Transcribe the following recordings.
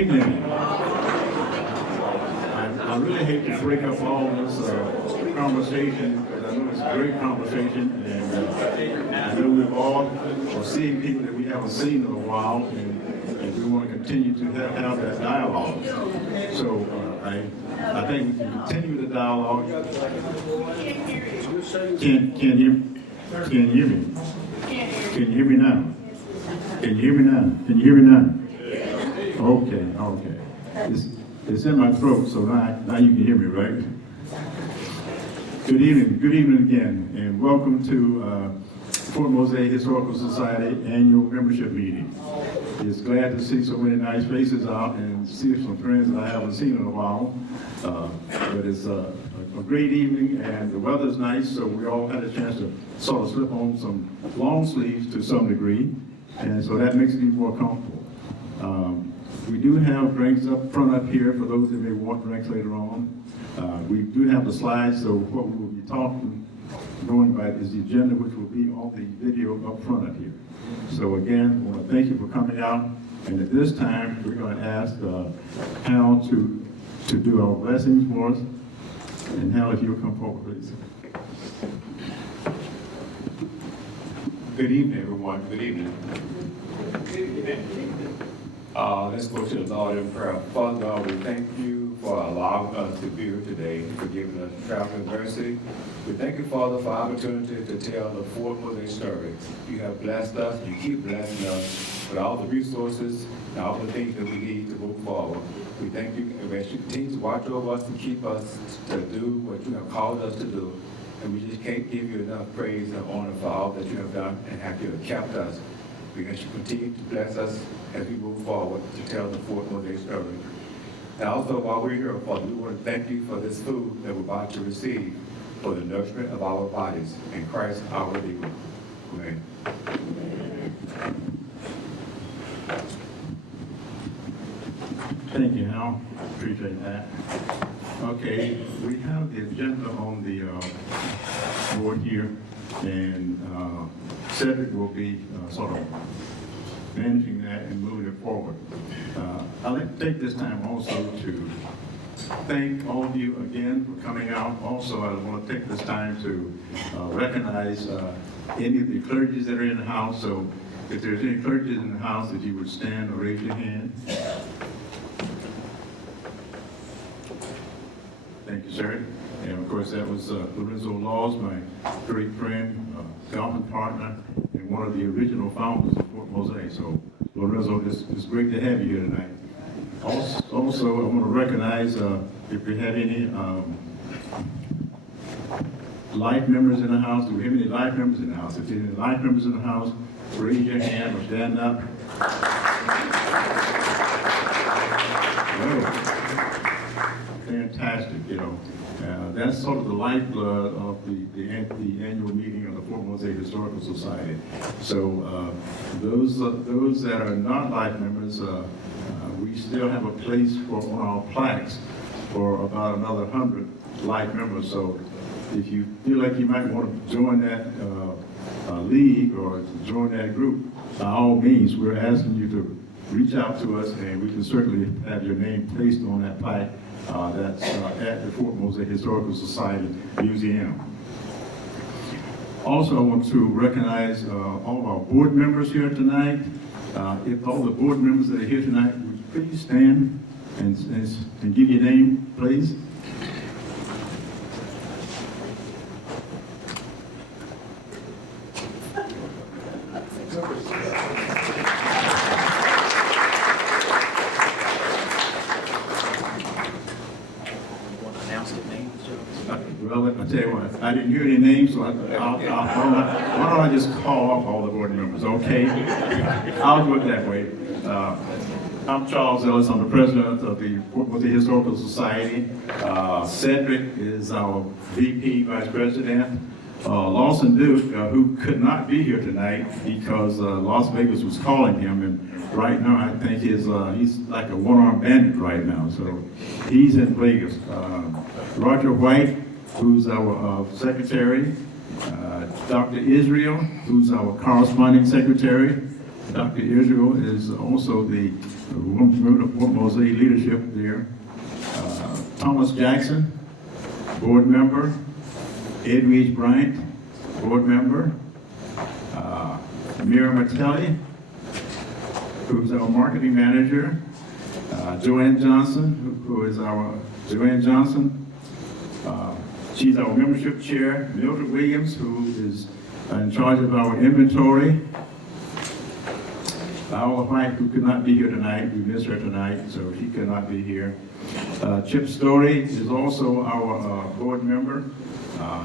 evening. I really hate to break up all this conversation, because I know it's a great conversation, and I know we've all are seeing people that we haven't seen in a while, and we want to continue to have that dialogue. So I think we can continue the dialogue. Can you hear me? Can you hear me now? Can you hear me now? Can you hear me now? Okay. It's in my throat, so now you can hear me, right? Good evening again, and welcome to Fort Mose Historical Society Annual Membership Meeting. It's glad to see so many nice faces out and see some friends that I haven't seen in a while. But it's a great evening, and the weather's nice, so we all had a chance to sort of slip on some long sleeves to some degree, and so that makes me more comfortable. We do have drinks up front up here for those that may want drinks later on. We do have the slides, so what we will be going by is the agenda, which will be on the video up front up here. So again, I want to thank you for coming out, and at this time, we're going to ask Hal to do our blessings for us. And Hal, if you'll come forward, please. Good evening, everyone. Good evening. Let's go to the Lord in prayer. Father God, we thank you for allowing us to be here today, for giving us traveling mercy. We thank you, Father, for the opportunity to tell the Fort Mose story. You have blessed us, you keep blessing us with all the resources and all the things that we need to move forward. We thank you as you continue to watch over us and keep us to do what you have called us to do. And we just can't give you enough praise and honor for all that you have done and how you have kept us. Because you continue to bless us as we move forward to tell the Fort Mose story. And also, while we're here, Father, we want to thank you for this food that we're about to receive for the nourishment of our bodies in Christ our Redeemer. Amen. Thank you, Hal. Appreciate that. Okay, we have the agenda on the board here, and Cedric will be sort of managing that and moving it forward. I'd like to take this time also to thank all of you again for coming out. Also, I want to take this time to recognize any of the clergies that are in the house. So if there's any clergies in the house, if you would stand or raise your hand. Thank you, sir. And of course, that was Lorenzo Laws, my great friend, golfing partner, and one of the original founders of Fort Mose. So, Lorenzo, it's great to have you here tonight. Also, I want to recognize if we have any life members in the house. Do we have any life members in the house? If there's any life members in the house, raise your hand or stand up. Whoa. Fantastic, you know. That's sort of the lifeblood of the annual meeting of the Fort Mose Historical Society. So those that are not life members, we still have a place on our plaques for about another 100 life members. So if you feel like you might want to join that league or join that group, by all means, we're asking you to reach out to us, and we can certainly have your name placed on that plaque that's at the Fort Mose Historical Society Museum. Also, I want to recognize all of our board members here tonight. If all the board members that are here tonight, would you please stand and give your name, please? Well, I'll tell you what, I didn't hear any names, so why don't I just call off all the board members, okay? I'll do it that way. I'm Charles Ellis, I'm the president of the Fort Mose Historical Society. Cedric is our VP, Vice President. Lawson Duke, who could not be here tonight because Las Vegas was calling him, and right now I think he's like a one-armed bandit right now, so he's in Vegas. Roger White, who's our secretary, Dr. Israel, who's our corresponding secretary, Dr. Israel is also the member of Fort Mose leadership there. Thomas Jackson, board member. Edwidge Bryant, board member. Mira Martelli, who's our marketing manager. Joanne Johnson, who is our Joanne Johnson. She's our membership chair. Mildred Williams, who is in charge of our inventory. Our wife, who could not be here tonight, we miss her tonight, so she could not be here. Chip Story is also our board member.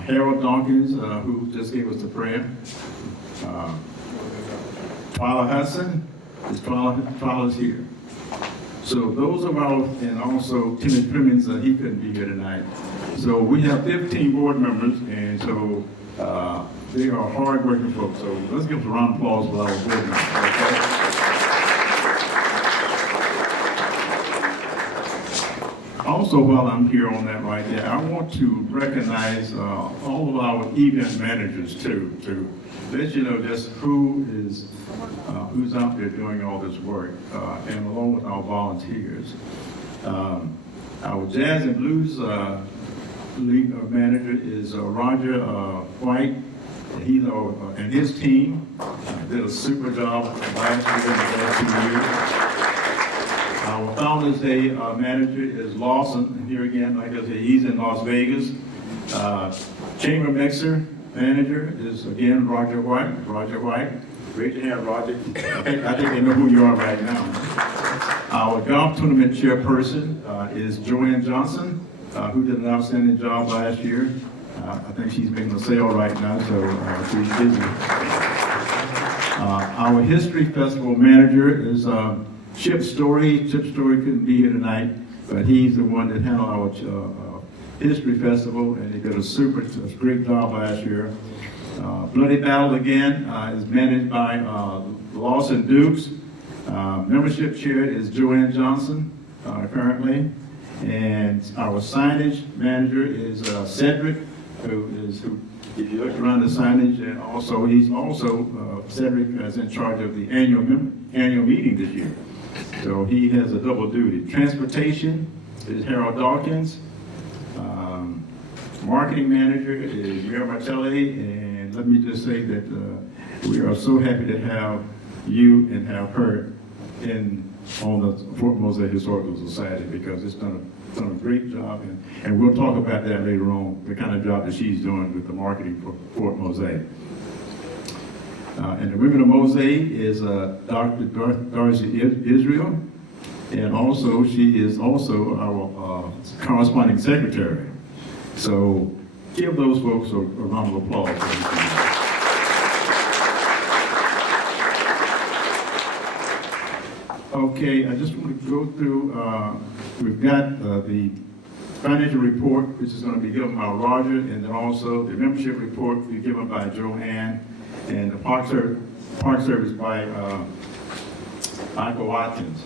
Harold Dawkins, who just gave us the prayer. Twyla Hudson, Twyla's here. So those are our, and also Timothy Crimmins, he couldn't be here tonight. So we have 15 board members, and so they are hard-working folks. So let's give them a round of applause for our board members. Okay? Also, while I'm here on that right there, I want to recognize all of our event managers too, to let you know just who's out there doing all this work, and along with our volunteers. Our jazz and blues lead manager is Roger White. He's and his team did a super job last year and the last 2 years. Our Founders Day manager is Lawson, and here again, like I said, he's in Las Vegas. Chamber Mixer manager is again Roger White. Roger White, great to have Roger. I think they know who you are right now. Our golf tournament chairperson is Joanne Johnson, who did an outstanding job last year. I think she's making a sale right now, so she's busy. Our History Festival manager is Chip Story. Chip Story couldn't be here tonight, but he's the one that handled our History Festival, and he did a great job last year. Bloody Battle again is managed by Lawson Dukes. Membership chair is Joanne Johnson currently, and our signage manager is Cedric, who if you look around the signage, and also he's Cedric is in charge of the annual meeting this year. So he has a double duty. Transportation is Harold Dawkins. Marketing manager is Mira Martelli, and let me just say that we are so happy to have you and have her on the Fort Mose Historical Society, because it's done a great job, and we'll talk about that later on, the kind of job that she's doing with the marketing for Fort Mose. And the Women of Mose is Dr. Darcy Israel, and also she is also our corresponding secretary. So give those folks a round of applause. Okay, I just want to go through, we've got the financial report, which is going to be given by Roger, and then also the membership report will be given by Joanne, and the Park Service by Michael Watkins.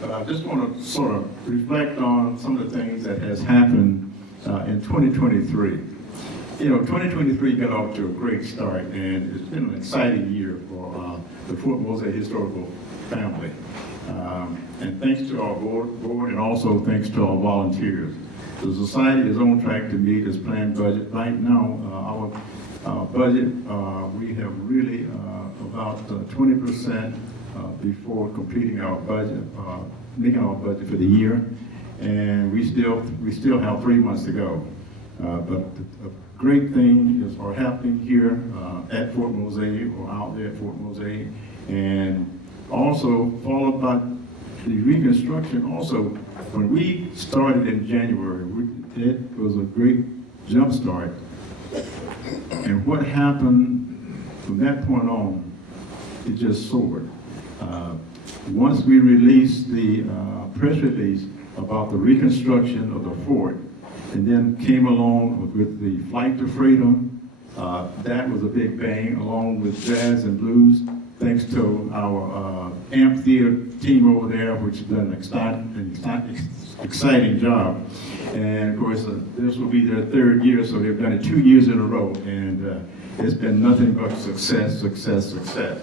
But I just want to sort of reflect on some of the things that has happened in 2023. You know, 2023 got off to a great start, and it's been an exciting year for the Fort Mose historical family. And thanks to our board, and also thanks to our volunteers. The society is on track to meet its planned budget. Right now, our budget, we have really about 20% before completing our budget, making our budget for the year. And we still have 3 months to go. But the great things are happening here at Fort Mose, or out there at Fort Mose, and also followed by the reconstruction. Also, when we started in January, it was a great jump start. And what happened from that point on, it just soared. Once we released the press release about the reconstruction of the fort, and then came along with the Flight to Freedom, that was a big bang, along with Jazz and Blues, thanks to our amphitheater team over there, which has done an exciting job. And of course, this will be their 3rd year, so they've done it 2 years in a row, and it's been nothing but success, success, success.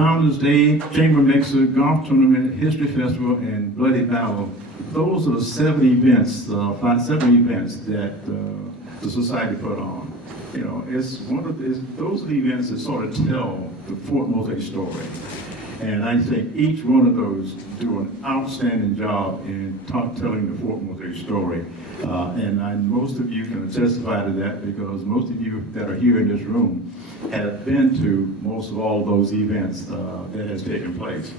Founders Day, Chamber Mixer, Golf Tournament, History Festival, and Bloody Battle. Those are the 7 events that the society put on. You know, those are the events that sort of tell the Fort Mose story. And I think each one of those do an outstanding job in telling the Fort Mose story. And most of you can testify to that because most of you that are here in this room have been to most of all those events that has taken place.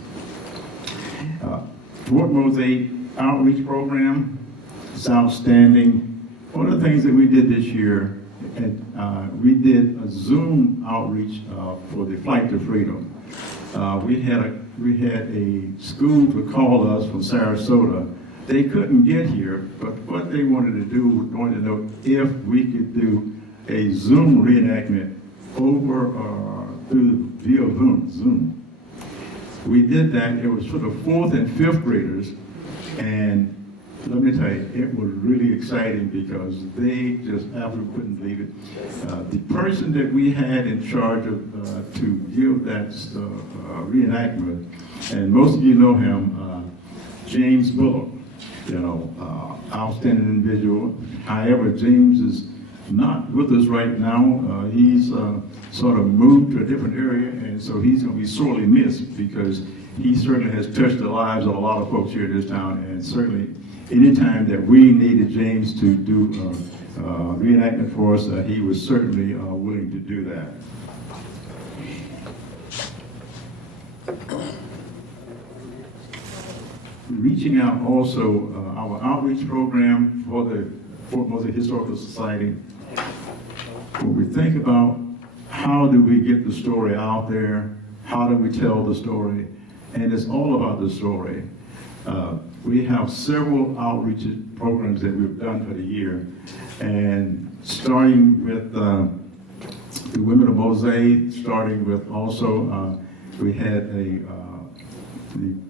Fort Mose outreach program is outstanding. One of the things that we did this year, we did a Zoom outreach for the Flight to Freedom. We had a school to call us from Sarasota. They couldn't get here, but what they wanted to do was wanted to know if we could do a Zoom reenactment via Zoom. We did that. It was for the 4th and 5th graders, and let me tell you, it was really exciting because they just absolutely couldn't believe it. The person that we had in charge of to give that reenactment, and most of you know him, James Bullock, outstanding individual. However, James is not with us right now. He's sort of moved to a different area, and so he's going to be sorely missed because he certainly has touched the lives of a lot of folks here in this town, and certainly anytime that we needed James to do reenactment for us, he was certainly willing to do that. Reaching out also, our outreach program for the Fort Mose Historical Society, where we think about how do we get the story out there, how do we tell the story, and it's all about the story. We have several outreach programs that we've done for the year, and starting with the Women of Mose, starting with also, we had the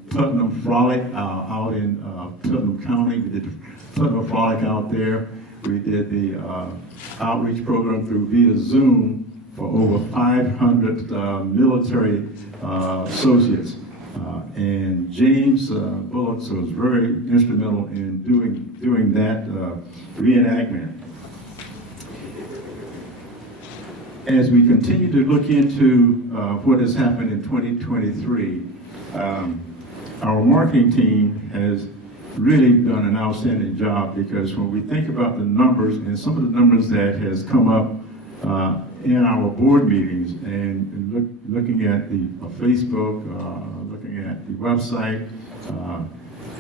Putnam Frolic out in Putnam County. We did the Putnam Frolic out there. We did the outreach program through via Zoom for over 500 military associates. And James Bullock was very instrumental in doing that reenactment. As we continue to look into what has happened in 2023, our marketing team has really done an outstanding job because when we think about the numbers and some of the numbers that has come up in our board meetings and looking at the Facebook, looking at the website,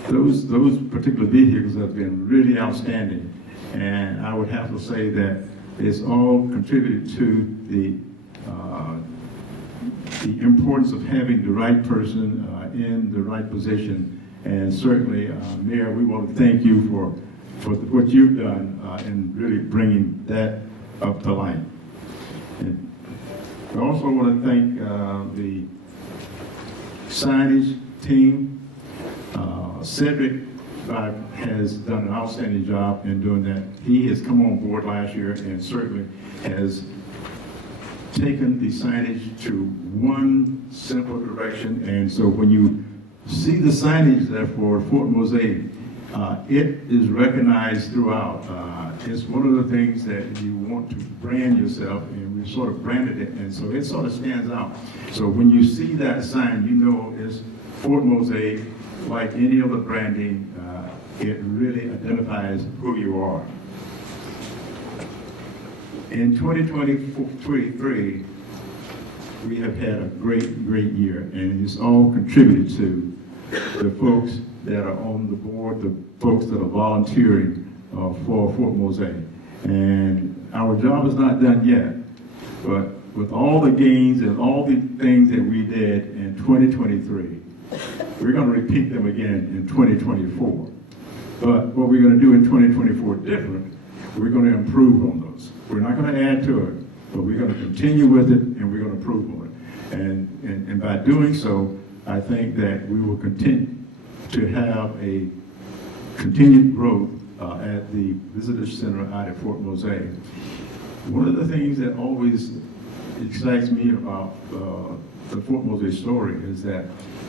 those particular vehicles have been really outstanding. And I would have to say that it's all contributed to the importance of having the right person in the right position. And certainly, Mayor, we want to thank you for what you've done in really bringing that up to light. And I also want to thank the signage team. Cedric has done an outstanding job in doing that. He has come on board last year and certainly has taken the signage to one simple direction. And so when you see the signage there for Fort Mose, it is recognized throughout. It's one of the things that you want to brand yourself, and we've sort of branded it, and so it sort of stands out. So when you see that sign, you know it's Fort Mose. Like any other branding, it really identifies who you are. In 2023, we have had a great year, and it's all contributed to the folks that are on the board, the folks that are volunteering for Fort Mose. And our job is not done yet, but with all the gains and all the things that we did in 2023, we're going to repeat them again in 2024. But what we're going to do in 2024 different, we're going to improve on those. We're not going to add to it, but we're going to continue with it, and we're going to improve on it. And by doing so, I think that we will continue to have a continued growth at the Visitor Center out at Fort Mose. One of the things that always excites me about the Fort Mose story is that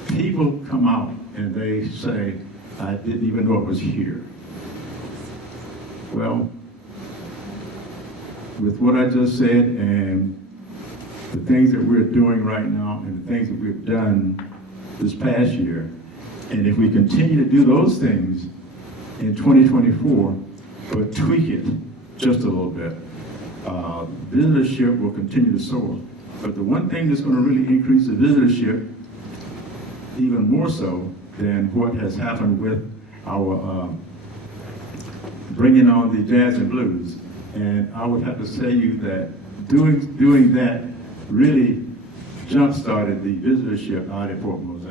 people come out and they say, I didn't even know it was here. Well, with what I just said and the things that we're doing right now and the things that we've done this past year, and if we continue to do those things in 2024, but tweak it just a little bit, visitorship will continue to soar. But the one thing that's going to really increase the visitorship even more so than what has happened with our bringing on the jazz and blues. And I would have to say you that doing that really jump-started the visitorship out at Fort Mose.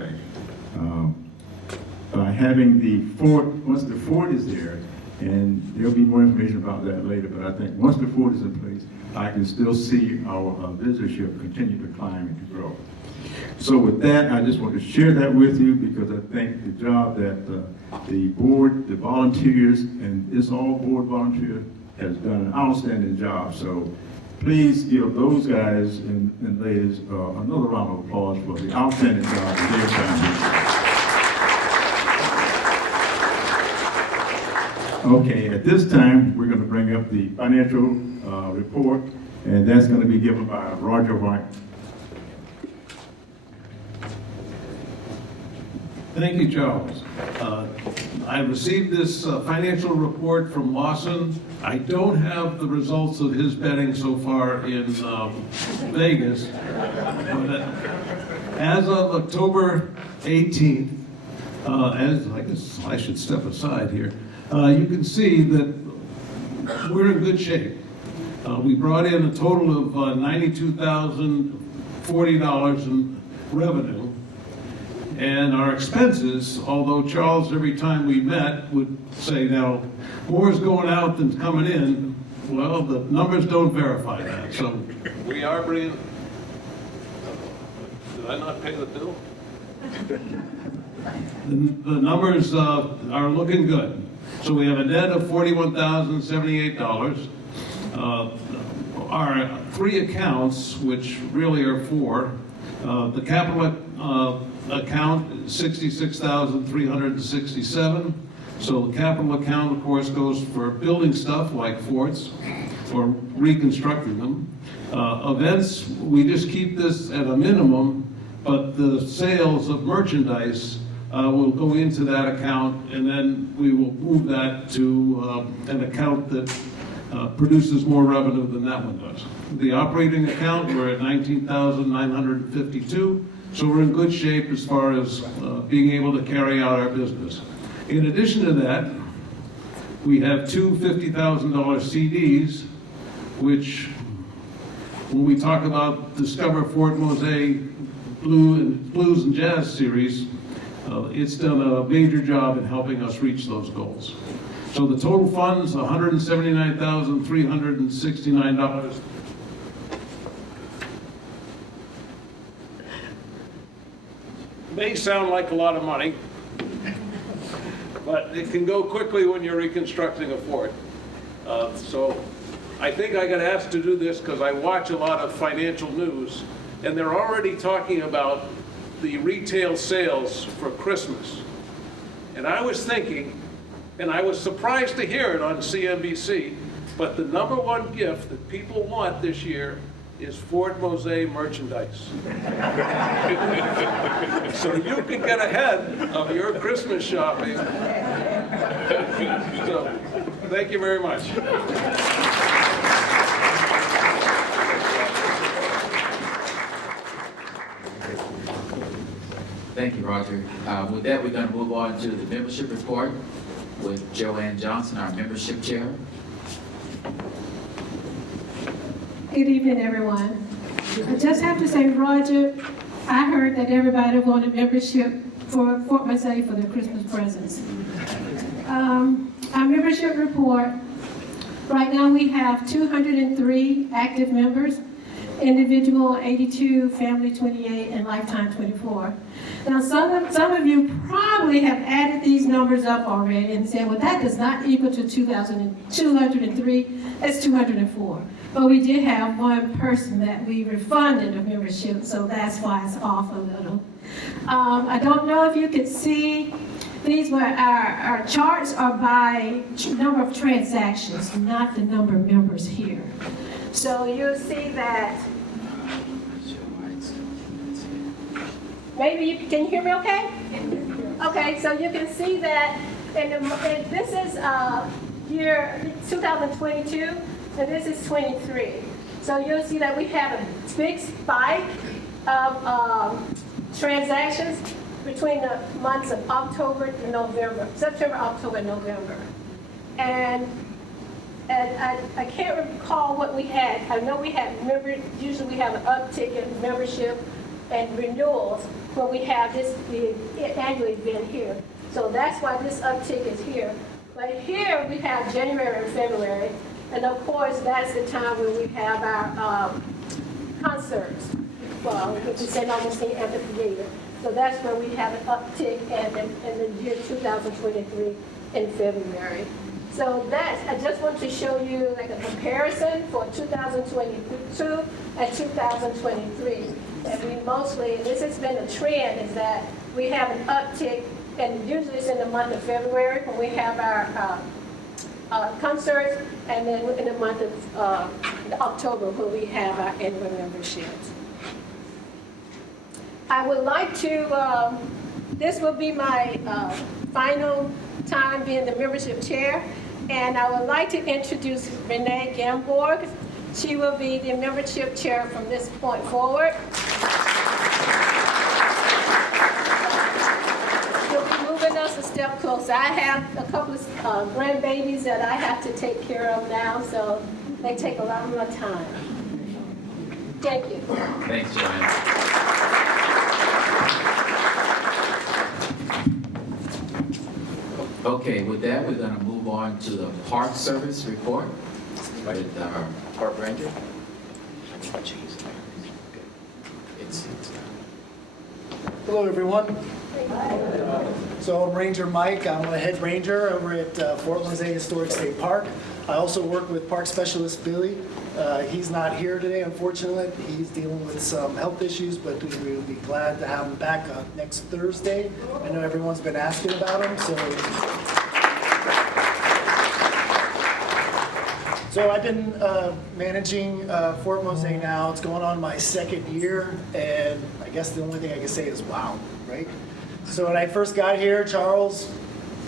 By having the fort, once the fort is there, and there'll be more information about that later, but I think once the fort is in place, I can still see our visitorship continue to climb and to grow. So with that, I just want to share that with you because I think the job that the board, the volunteers, and it's all board volunteer, has done an outstanding job. So please give those guys and ladies another round of applause for the outstanding job that they've done. Okay, at this time, we're going to bring up the financial report, and that's going to be given by Roger White. Thank you, Charles. I received this financial report from Lawson. I don't have the results of his betting so far in Vegas. But as of October 18th, as I guess I should step aside here, you can see that we're in good shape. We brought in a total of $92,040 in revenue. And our expenses, although Charles, every time we met, would say, now, more is going out than coming in, well, the numbers don't verify that. So we are bringing, did I not pay the bill? The numbers are looking good. So we have a net of $41,078. Our three accounts, which really are four, the capital account is $66,367. So the capital account, of course, goes for building stuff like forts or reconstructing them. Events, we just keep this at a minimum, but the sales of merchandise will go into that account, and then we will move that to an account that produces more revenue than that one does. The operating account, we're at $19,952, so we're in good shape as far as being able to carry out our business. In addition to that, we have two $50,000 CDs, which, when we talk about Discover Fort Mose Blues and Jazz series, it's done a major job in helping us reach those goals. So the total funds, $179,369. May sound like a lot of money, but it can go quickly when you're reconstructing a fort. So I think I got asked to do this because I watch a lot of financial news, and they're already talking about the retail sales for Christmas. And I was thinking, and I was surprised to hear it on CNBC, but the number one gift that people want this year is Fort Mose merchandise. So you can get ahead of your Christmas shopping. So, thank you very much. Thank you, Roger. With that, we're going to move on to the membership report with Joanne Johnson, our membership chair. Good evening, everyone. I just have to say, Roger, I heard that everybody wanted membership for Fort Mose for their Christmas presents. Our membership report, right now we have 203 active members, individual 82, family 28, and lifetime 24. Now some of you probably have added these numbers up already and said, well, that does not equal to 203, that's 204. But we did have one person that we refunded a membership, so that's why it's off a little. I don't know if you could see, these were our charts are by number of transactions, not the number of members here. So you'll see that. Maybe can you hear me okay? Okay, so you can see that, and this is year 2022, and this is 23. So you'll see that we have a big spike of transactions between the months of October to November, September, October, November. And I can't recall what we had. I know we had usually we have an uptick in membership and renewals when we have the annual event here. So that's why this uptick is here. But here we have January and February, and of course that's the time when we have our concerts, with the St. Augustine Amphitheater. So that's where we have an uptick in the year 2023 in February. So I just want to show you like a comparison for 2022 and 2023. And we mostly, and this has been a trend, is that we have an uptick, and usually it's in the month of February when we have our concerts, and then in the month of October when we have our annual memberships. I would like to, this will be my final time being the membership chair, and I would like to introduce Renee Gamborg. She will be the membership chair from this point forward. She'll be moving us a step closer. I have a couple of grandbabies that I have to take care of now, so they take a lot more time. Thank you. Thanks, Joanne. Okay, with that, we're going to move on to the Park Service report with our Park Ranger. Hello, everyone. So I'm Ranger Mike. I'm a head ranger over at Fort Mose Historic State Park. I also work with Park Specialist Billy. He's not here today, unfortunately. He's dealing with some health issues, but we will be glad to have him back next Thursday. I know everyone's been asking about him, so I've been managing Fort Mose now. It's going on my second year, and I guess the only thing I can say is wow, right? So when I first got here, Charles,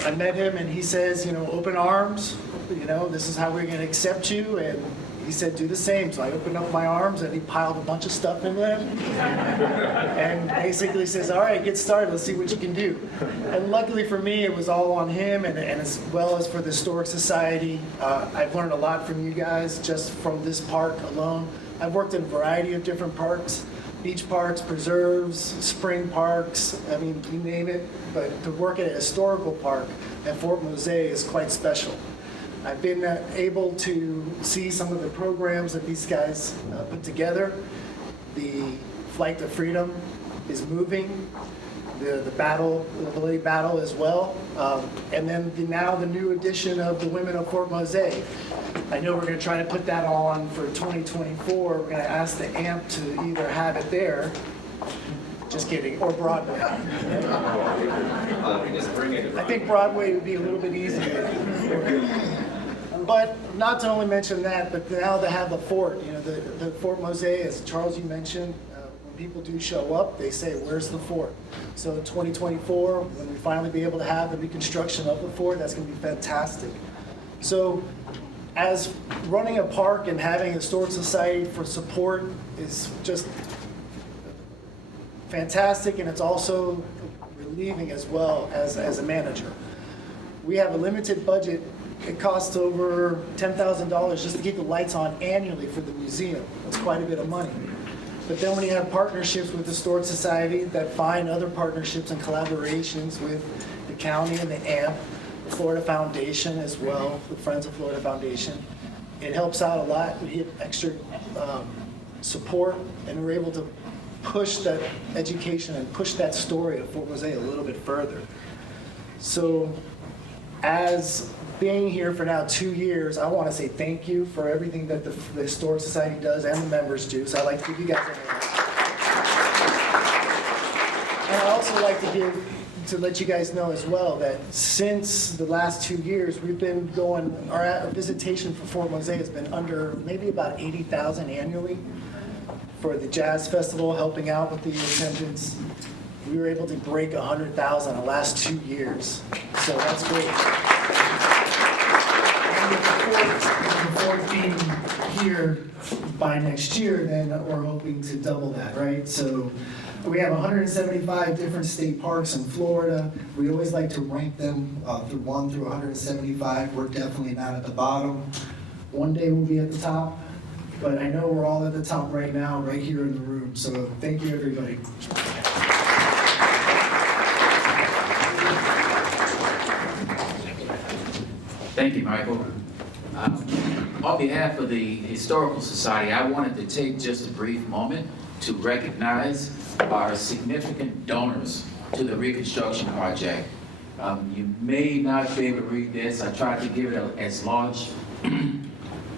I met him, and he says, open arms, this is how we're going to accept you, and he said, do the same. So I opened up my arms, and he piled a bunch of stuff in them, and basically says, all right, get started. Let's see what you can do. And luckily for me, it was all on him, and as well as for the Historic Society. I've learned a lot from you guys just from this park alone. I've worked in a variety of different parks, beach parks, preserves, spring parks, I mean, you name it. But to work at a historical park at Fort Mose is quite special. I've been able to see some of the programs that these guys put together. The Flight to Freedom is moving, the Lily Battle as well, and then now the new edition of the Women of Fort Mose. I know we're going to try to put that on for 2024. We're going to ask the AMP to either have it there, just kidding, or Broadway. I think Broadway would be a little bit easier. But not to only mention that, but now to have the fort, the Fort Mose, as Charles, you mentioned, when people do show up, they say, where's the fort? So in 2024, when we finally be able to have the reconstruction of the fort, that's going to be fantastic. So as running a park and having a historic society for support is just fantastic, and it's also relieving as well as a manager. We have a limited budget. It costs over $10,000 just to keep the lights on annually for the museum. That's quite a bit of money. But then when you have partnerships with the Historic Society that find other partnerships and collaborations with the county and the AMP, the Florida Foundation as well, the Friends of Florida Foundation, it helps out a lot. We get extra support, and we're able to push that education and push that story of Fort Mose a little bit further. So as being here for now 2 years, I want to say thank you for everything that the Historic Society does and the members do. So I'd like to give you guys a hand. And I'd also like to let you guys know as well that since the last 2 years, we've been going, our visitation for Fort Mose has been under maybe about 80,000 annually for the Jazz Festival, helping out with the attendance. We were able to break 100,000 the last 2 years, so that's great. And with the fort being here by next year, then we're hoping to double that, right? So we have 175 different state parks in Florida. We always like to rank them through 1 through 175. We're definitely not at the bottom. One day we'll be at the top, but I know we're all at the top right now, right here in the room. So thank you, everybody. Thank you, Michael. On behalf of the Historical Society, I wanted to take just a brief moment to recognize our significant donors to the Reconstruction Project. You may not be able to read this. I tried to give it as large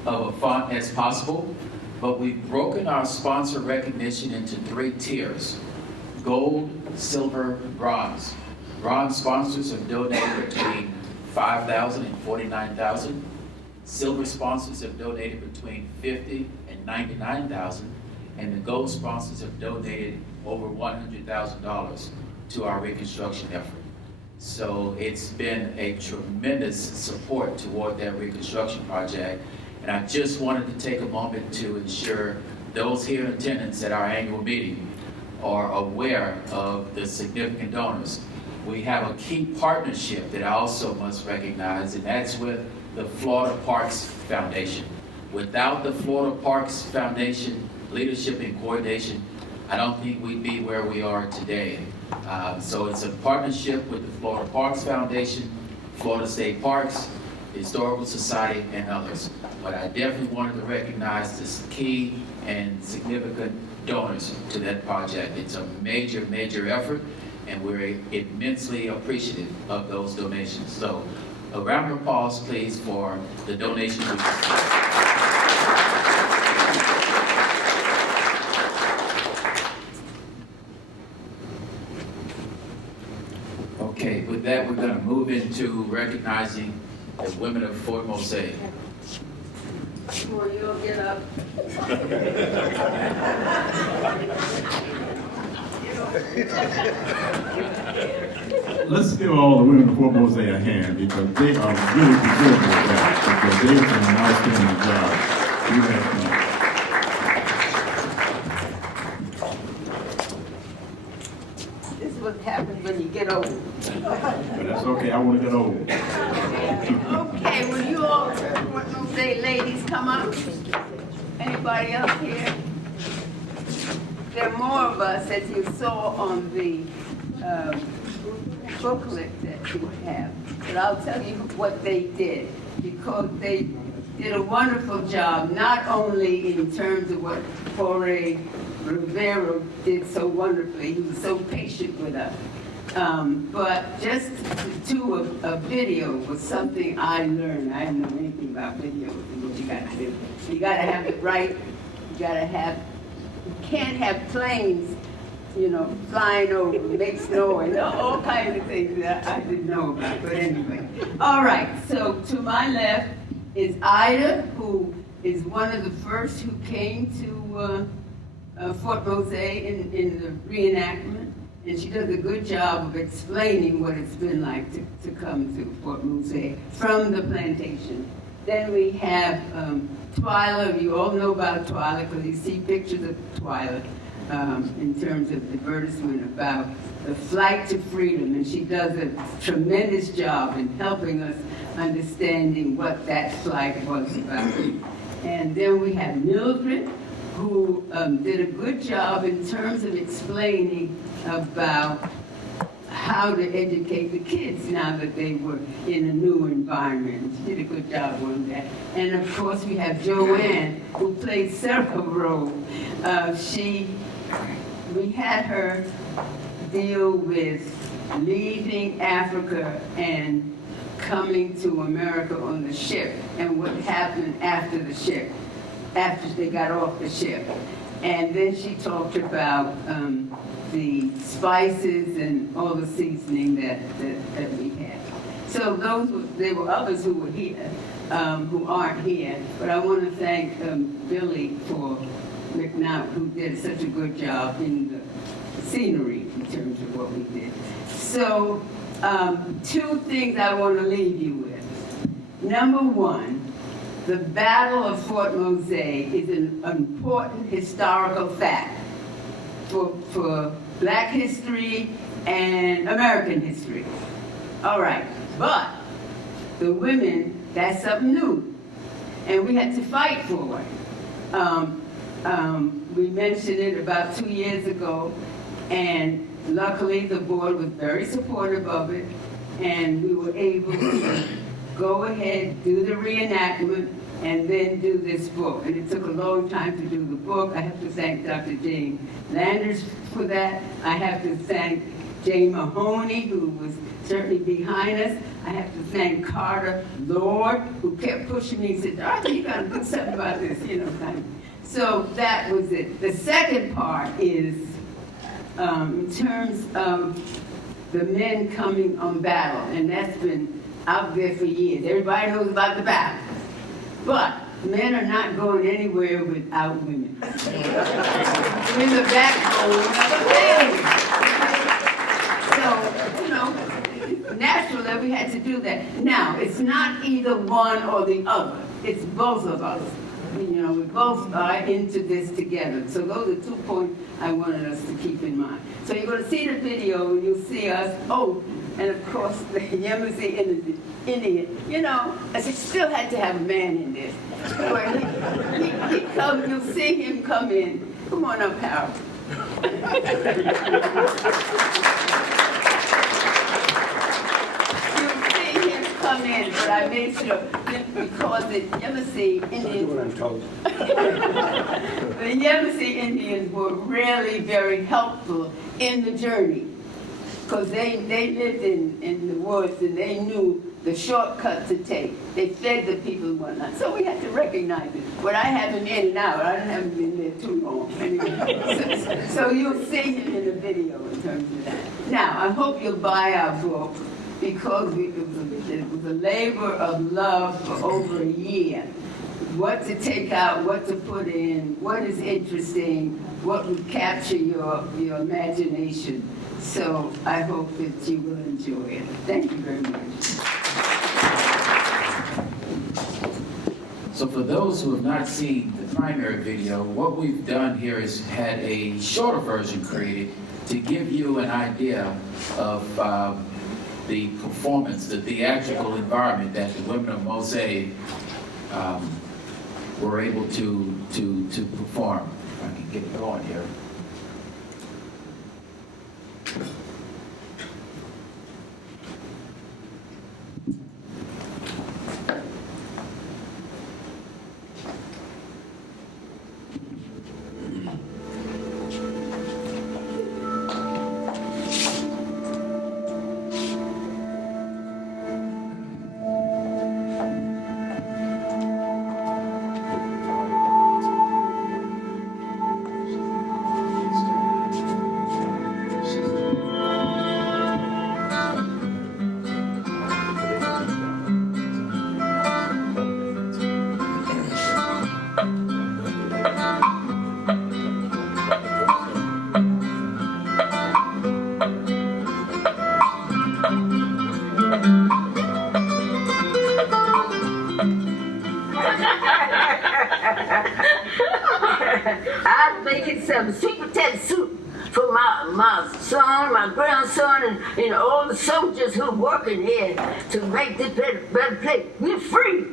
of a font as possible, but we've broken our sponsor recognition into 3 tiers: gold, silver, bronze. Bronze sponsors have donated between $5,000 and $49,000. Silver sponsors have donated between $50,000 and $99,000, and the gold sponsors have donated over $100,000 to our reconstruction effort. So it's been a tremendous support toward that reconstruction project, and I just wanted to take a moment to ensure those here in attendance at our annual meeting are aware of the significant donors. We have a key partnership that I also must recognize, and that's with the Florida Parks Foundation. Without the Florida Parks Foundation leadership and coordination, I don't think we'd be where we are today. So it's a partnership with the Florida Parks Foundation, Florida State Parks, the Historical Society, and others. But I definitely wanted to recognize this key and significant donors to that project. It's a major, major effort, and we're immensely appreciative of those donations. So a round of applause, please, for the donations we received. Okay, with that, we're going to move into recognizing the women of Fort Mose. Well, you'll get up. Let's give all the women of Fort Mose a hand because they are really deserving of that because they've done an outstanding job. You have fun. This is what happens when you get old. But that's okay, I want to get old. Okay, will you all, what those say, ladies, come up? Anybody else here? There are more of us, as you saw on the booklet that you have. But I'll tell you what they did, because they did a wonderful job, not only in terms of what Jorge Rivera did so wonderfully, he was so patient with us, but just to do a video was something I learned. I didn't know anything about videos and what you got to do. You got to have it right. You got to have, you can't have planes, you know, flying over, make snow, and all kinds of things that I didn't know about. But anyway, all right. So to my left is Ida, who is one of the first who came to Fort Mose in the reenactment, and she does a good job of explaining what it's been like to come to Fort Mose from the plantation. Then we have Twyla. You all know about Twyla because you see pictures of Twyla in terms of advertisement about the flight to freedom, and she does a tremendous job in helping us understanding what that flight was about. And then we have Mildred, who did a good job in terms of explaining about how to educate the kids now that they were in a new environment. She did a good job on that. And of course we have Joanne, who played several roles. We had her deal with leaving Africa and coming to America on the ship and what happened after the ship, after they got off the ship. And then she talked about the spices and all the seasoning that we had. So there were others who were here, who aren't here, but I want to thank Billy for McNaught, who did such a good job in the scenery in terms of what we did. So, two things I want to leave you with. Number one, the Battle of Fort Mose is an important historical fact for Black history and American history. All right, but the women, that's something new, and we had to fight for it. We mentioned it about 2 years ago, and luckily the board was very supportive of it, and we were able to go ahead, do the reenactment, and then do this book. And it took a long time to do the book. I have to thank Dr. Jane Landers for that. I have to thank Jay Mahoney, who was certainly behind us. I have to thank Carter Lord, who kept pushing me and said, Arthur, you gotta do something about this, kind of. So that was it. The second part is, in terms of the men coming on battle, and that's been out there for years. Everybody knows about the battle. But men are not going anywhere without women. We're the backbone of the family. So, naturally we had to do that. Now, it's not either one or the other. It's both of us. We both are into this together. So those are 2 points I wanted us to keep in mind. So you're going to see the video, and you'll see us. Oh, and of course, the Yamasee Indian. I still had to have a man in this. Where he comes, you'll see him come in. Come on up, Harold. You'll see him come in, but I made sure, because the Yamasee Indians, the Yamasee Indians were really very helpful in the journey, because they lived in the woods and they knew the shortcut to take. They fed the people and whatnot. So we had to recognize it. But I have him in and out. I haven't been there too long. Anyway. So you'll see him in the video in terms of that. Now, I hope you'll buy our book, because it was a labor of love for over a year. What to take out, what to put in, what is interesting, what would capture your imagination. So I hope that you will enjoy it. Thank you very much. So for those who have not seen the primary video, what we've done here is had a shorter version created to give you an idea of the performance, the theatrical environment that the women of Mose were able to perform. If I can get it going here. I'm making some sweet potato soup for my son, my grandson, and all the soldiers who are working here to make this better place. We're free.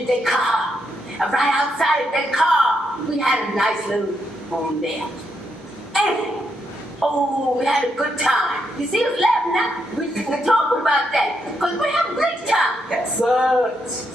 in their car. And right outside of their car, we had a nice little room there. And, oh, we had a good time. You see us laughing now? We're talking about that. Because we have a great time. But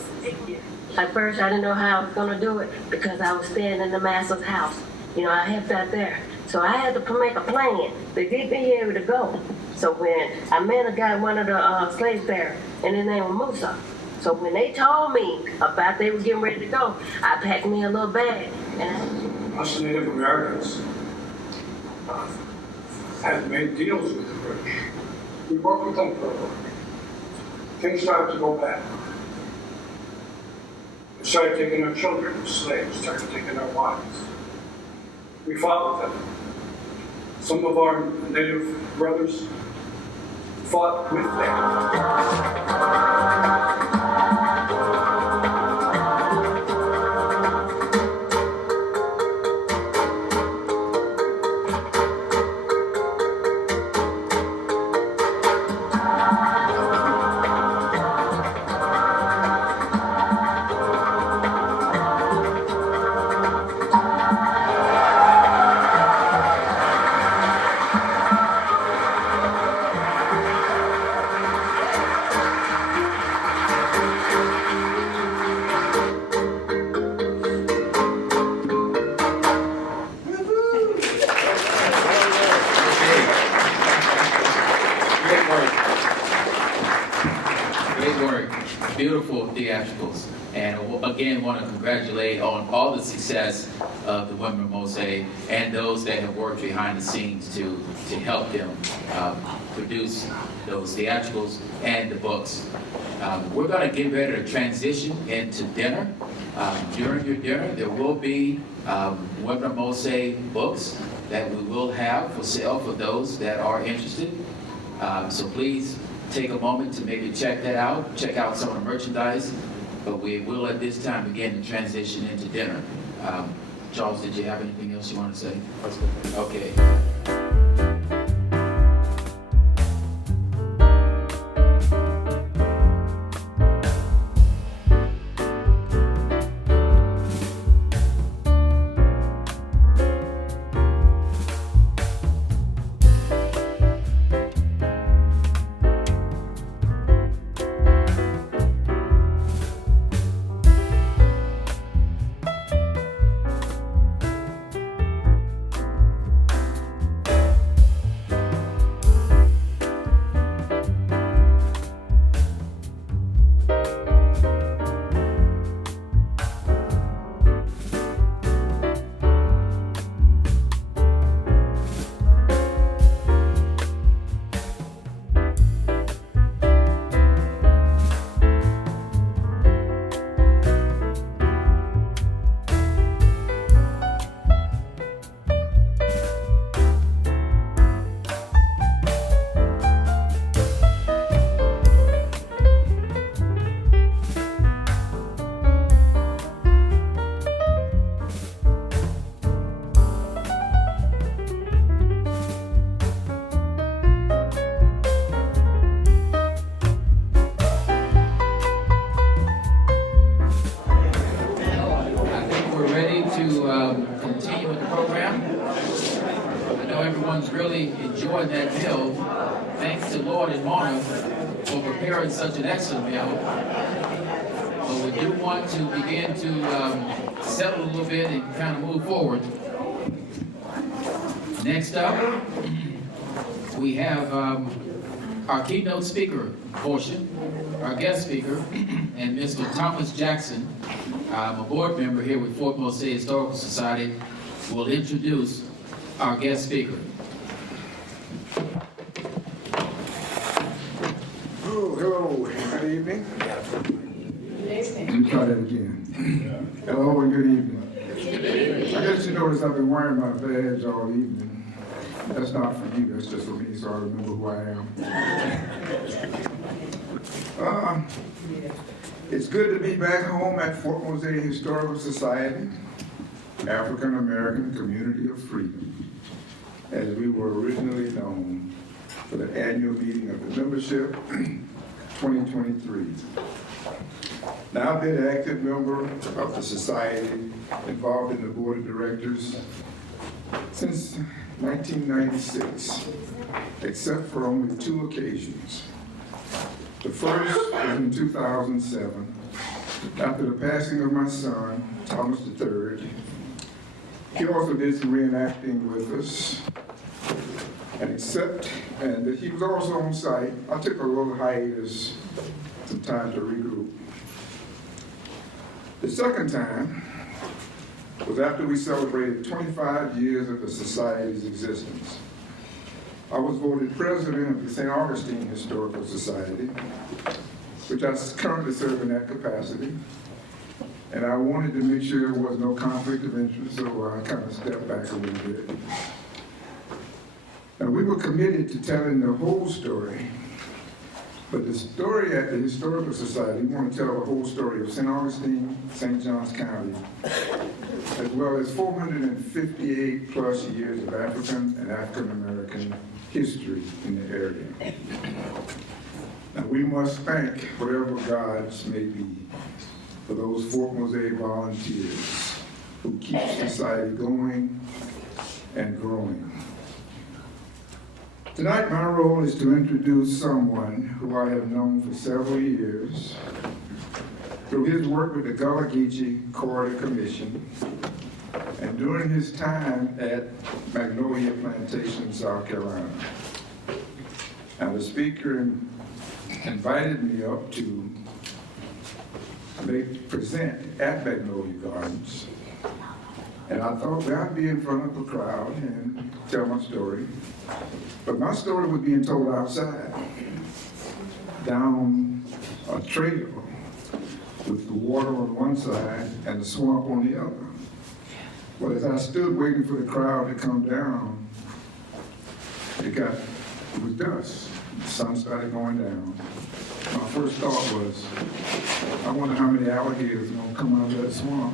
at first, I didn't know how I was going to do it because I was staying in the master's house. You know, I helped out there. So I had to make a plan to get me able to go. So when I met a guy, one of the slaves there, and his name was Musa. So when they told me about they were getting ready to go, I packed me a little bag. And Us Native Americans had made deals with the British. We worked with them for a while. Things started to go bad. They started taking our children as slaves, started taking our wives. We fought with them. Some of our Native brothers fought with Beautiful theatricals, and again want to congratulate on all the success of the Women of Mose and those that have worked behind the scenes to help them produce those theatricals and the books. We're going to get ready to transition into dinner. During your dinner, there will be Women of Mose books that we will have for sale for those that are interested. So please take a moment to maybe check that out, check out some of the merchandise, but we will at this time begin to transition into dinner. Charles, did you have anything else you want to say? Okay. Such an excellent meal, but we do want to begin to settle a little bit and kind of move forward. Next up, we have our keynote speaker portion, our guest speaker, and Mr. Thomas Jackson, a board member here with Fort Mose Historical Society, will introduce our guest speaker. Hello, good evening. Let me try that again. Hello and good evening. I guess you notice I've been wearing my badge all evening. That's not for you, that's just for me, so I remember who I am. It's good to be back home at Fort Mose Historical Society, African American Community of Freedom, as we were originally known for the annual meeting of the membership 2023. Now I've been an active member of the society, involved in the board of directors since 1996, except for only 2 occasions. The first was in 2007, after the passing of my son, Thomas III. He also did some reenacting with us, and he was also on site. I took a little hiatus, some time to regroup. The second time was after we celebrated 25 years of the Society's existence. I was voted president of the St. Augustine Historical Society, which I currently serve in that capacity. And I wanted to make sure there was no conflict of interest, so I kind of stepped back a little bit. Now, we were committed to telling the whole story, but the story at the Historical Society, we want to tell the whole story of St. Augustine, St. Johns County, as well as 458 plus years of African and African American history in the area. Now, we must thank whatever gods may be for those Fort Mose volunteers who keep society going and growing. Tonight, my role is to introduce someone who I have known for several years through his work with the Gullah Geechee Corridor Commission and during his time at Magnolia Plantation, South Carolina. And the speaker invited me up to present at Magnolia Gardens. And I thought, well, I'd be in front of a crowd and tell my story. But my story was being told outside, down a trail with the water on one side and the swamp on the other. But as I stood waiting for the crowd to come down, it was dusk. The sun started going down. My first thought was, I wonder how many alligators are gonna come out of that swamp.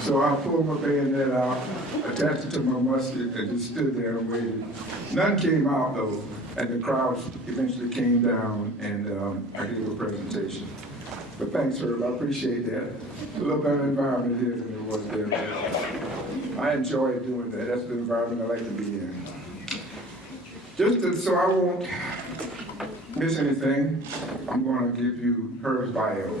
So I pulled my bayonet out, attached it to my musket, and just stood there and waited. None came out though, and the crowd eventually came down, and I gave a presentation. But thanks, Herb, I appreciate that. A little better environment here than it was there. I enjoy doing that. That's the environment I like to be in. So I won't miss anything, I'm going to give you Herb's bio.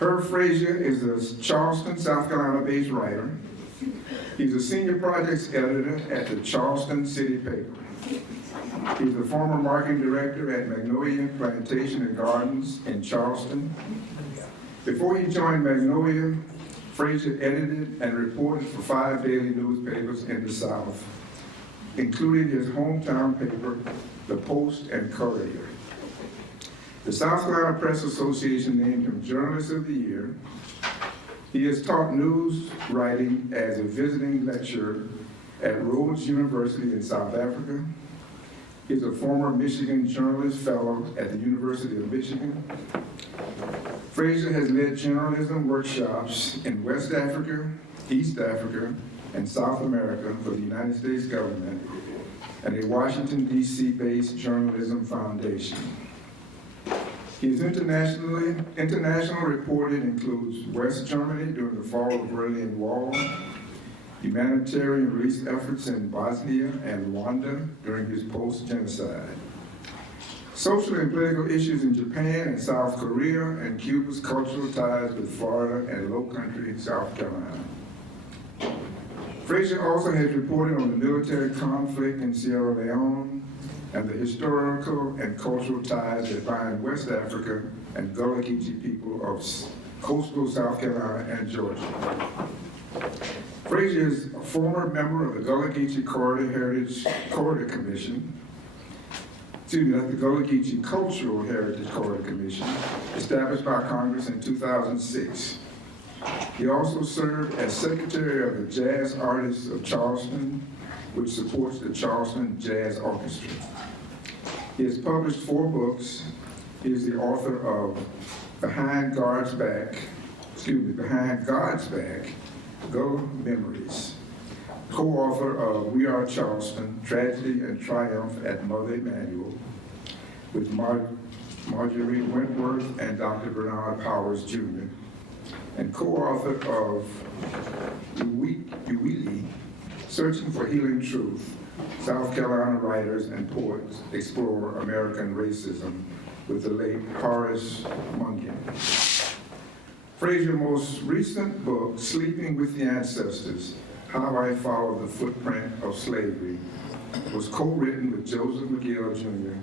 Herb Frazier is a Charleston, South Carolina-based writer. He's a senior projects editor at the Charleston City Paper. He's a former marketing director at Magnolia Plantation and Gardens in Charleston. Before he joined Magnolia, Frazier edited and reported for 5 daily newspapers in the South, including his hometown paper, The Post and Courier. The South Carolina Press Association named him Journalist of the Year. He has taught news writing as a visiting lecturer at Rhodes University in South Africa. He's a former Michigan Journalist Fellow at the University of Michigan. Frazier has led journalism workshops in West Africa, East Africa, and South America for the United States government and a Washington, D.C.-based journalism foundation. His international reporting includes West Germany during the fall of the Berlin Wall, humanitarian relief efforts in Bosnia and Rwanda during his post-genocide, social and political issues in Japan and South Korea, and Cuba's cultural ties with Florida and Low Country South Carolina. Frazier also has reported on the military conflict in Sierra Leone and the historical and cultural ties that bind West Africa and Gullah Geechee people of coastal South Carolina and Georgia. Frazier is a former member of the Gullah Geechee Corridor Commission, the Gullah Geechee Cultural Heritage Corridor Commission, established by Congress in 2006. He also served as secretary of the Jazz Artists of Charleston, which supports the Charleston Jazz Orchestra. He has published 4 books. He is the author of Behind God's Back, Gullah Memories, co-author of We Are Charleston, Tragedy and Triumph at Mother Emanuel, with Marjorie Wentworth, and Dr. Bernard Powers, Jr., and co-author of Uwili, Searching for Healing Truth, South Carolina Writers and Poets Explore American Racism, with the late Horace Munkin. Frazier's most recent book, Sleeping with the Ancestors, How I Followed the Footprint of Slavery, was co-written with Joseph McGill, Jr.,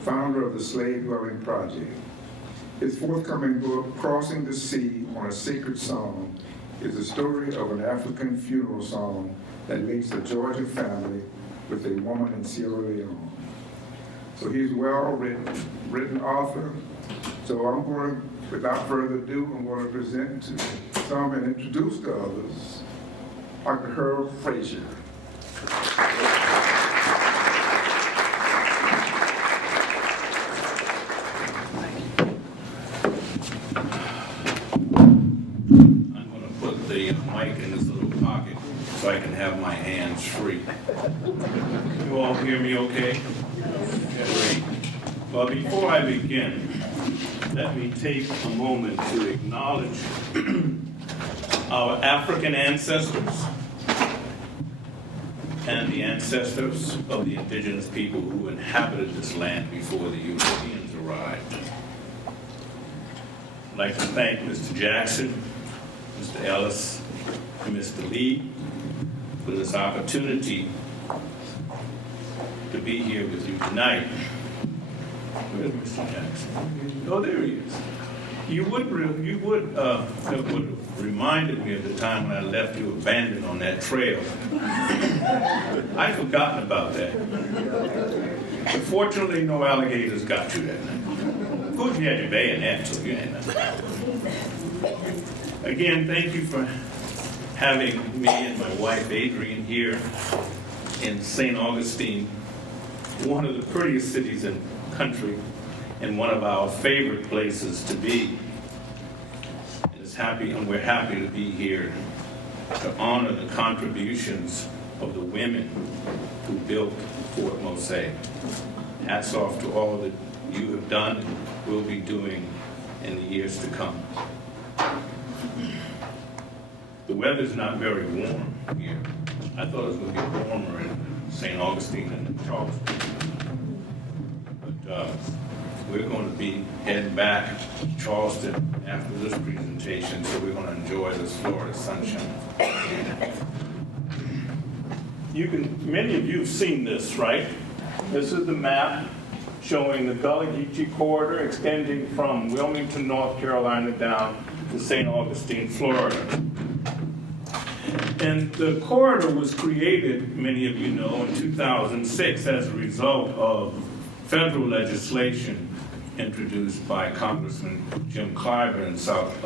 founder of the Slave Dwelling Project. His forthcoming book, Crossing the Sea on a Sacred Song, is the story of an African funeral song that links a Georgia family with a woman in Sierra Leone. So he's a well-written author. So I'm going to, without further ado, I'm going to present to some and introduce to others, Dr. Herb Frazier. I'm going to put the mic in this little pocket so I can have my hands free. You all hear me okay? Great. Well, before I begin, let me take a moment to acknowledge our African ancestors and the ancestors of the indigenous people who inhabited this land before the Europeans arrived. I'd like to thank Mr. Jackson, Mr. Ellis, and Mr. Lee for this opportunity to be here with you tonight. Where's Mr. Jackson? Oh, there he is. You would have reminded me of the time when I left you abandoned on that trail. I'd forgotten about that. But fortunately, no alligators got you that night. Of course, you had your bayonet, so you ain't nothing. Again, thank you for having me and my wife Adrian here in St. Augustine, one of the prettiest cities in the country and one of our favorite places to be. And we're happy to be here to honor the contributions of the women who built Fort Mose. Hats off to all that you have done and will be doing in the years to come. The weather's not very warm here. I thought it was going to be warmer in St. Augustine and in Charleston. But we're going to be heading back to Charleston after this presentation, so we're going to enjoy this Florida sunshine. Many of you have seen this, right? This is the map showing the Gullah Geechee corridor extending from Wilmington, North Carolina down to St. Augustine, Florida. And the corridor was created, many of you know, in 2006 as a result of federal legislation introduced by Congressman Jim Clyburn in South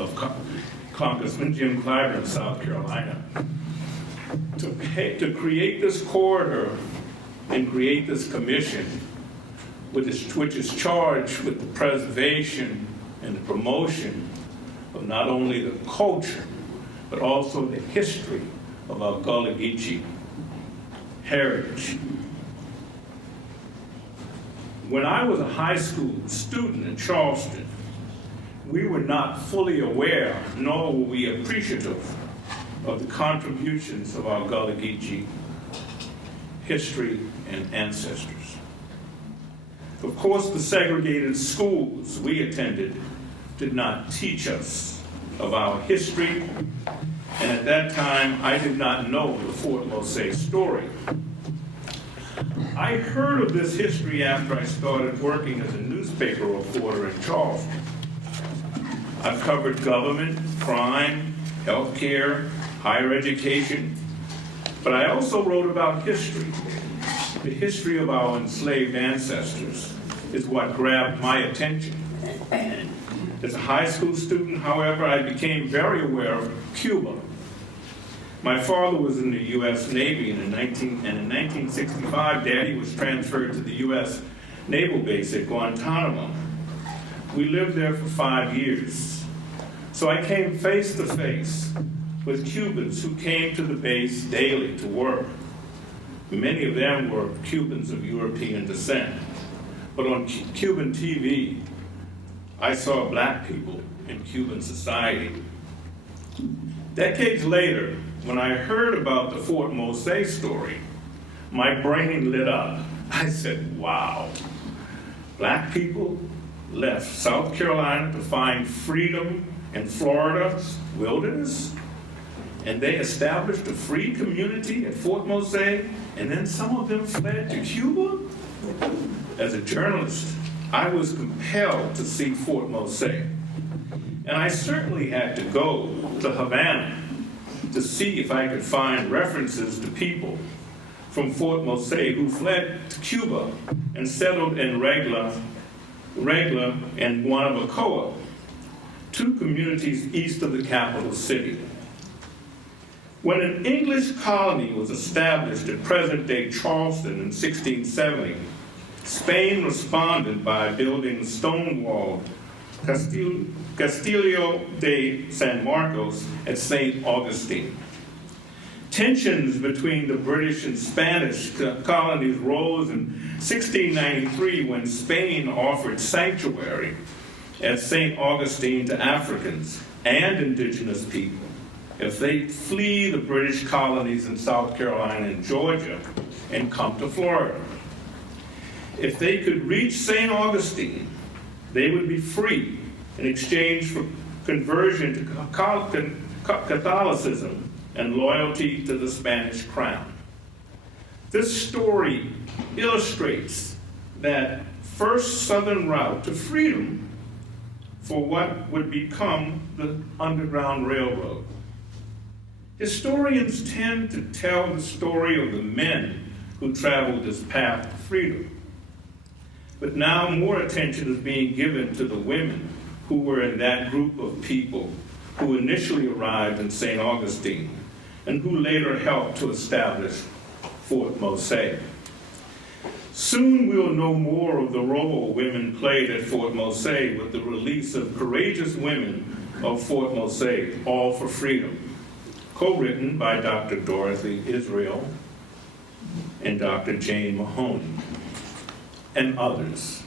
Carolina to create this corridor and create this commission, which is charged with the preservation and the promotion of not only the culture, but also the history of our Gullah Geechee heritage. When I was a high school student in Charleston, we were not fully aware, nor were we appreciative of the contributions of our Gullah Geechee history and ancestors. Of course, the segregated schools we attended did not teach us of our history, and at that time, I did not know the Fort Mose story. I heard of this history after I started working as a newspaper reporter in Charleston. I've covered government, crime, healthcare, higher education, but I also wrote about history. The history of our enslaved ancestors is what grabbed my attention. As a high school student, however, I became very aware of Cuba. My father was in the U.S. Navy, and in 1965, Daddy was transferred to the U.S. Naval Base at Guantanamo. We lived there for 5 years. So I came face to face with Cubans who came to the base daily to work. Many of them were Cubans of European descent. But on Cuban TV, I saw black people in Cuban society. Decades later, when I heard about the Fort Mose story, my brain lit up. I said, wow, black people left South Carolina to find freedom in Florida's wilderness, and they established a free community at Fort Mose, and then some of them fled to Cuba? As a journalist, I was compelled to see Fort Mose, and I certainly had to go to Havana to see if I could find references to people from Fort Mose who fled to Cuba and settled in Regla and Guanabacoa, two communities east of the capital city. When an English colony was established at present-day Charleston in 1670, Spain responded by building stone-walled Castillo de San Marcos at St. Augustine. Tensions between the British and Spanish colonies rose in 1693 when Spain offered sanctuary at St. Augustine to Africans and indigenous people if they flee the British colonies in South Carolina and Georgia and come to Florida. If they could reach St. Augustine, they would be free in exchange for conversion to Catholicism and loyalty to the Spanish crown. This story illustrates that first southern route to freedom for what would become the Underground Railroad. Historians tend to tell the story of the men who traveled this path to freedom. But now more attention is being given to the women who were in that group of people who initially arrived in St. Augustine and who later helped to establish Fort Mose. Soon we'll know more of the role women played at Fort Mose with the release of Courageous Women of Fort Mose, All for Freedom, co-written by Dr. Dorothy Israel and Dr. Jane Mahoney, and others.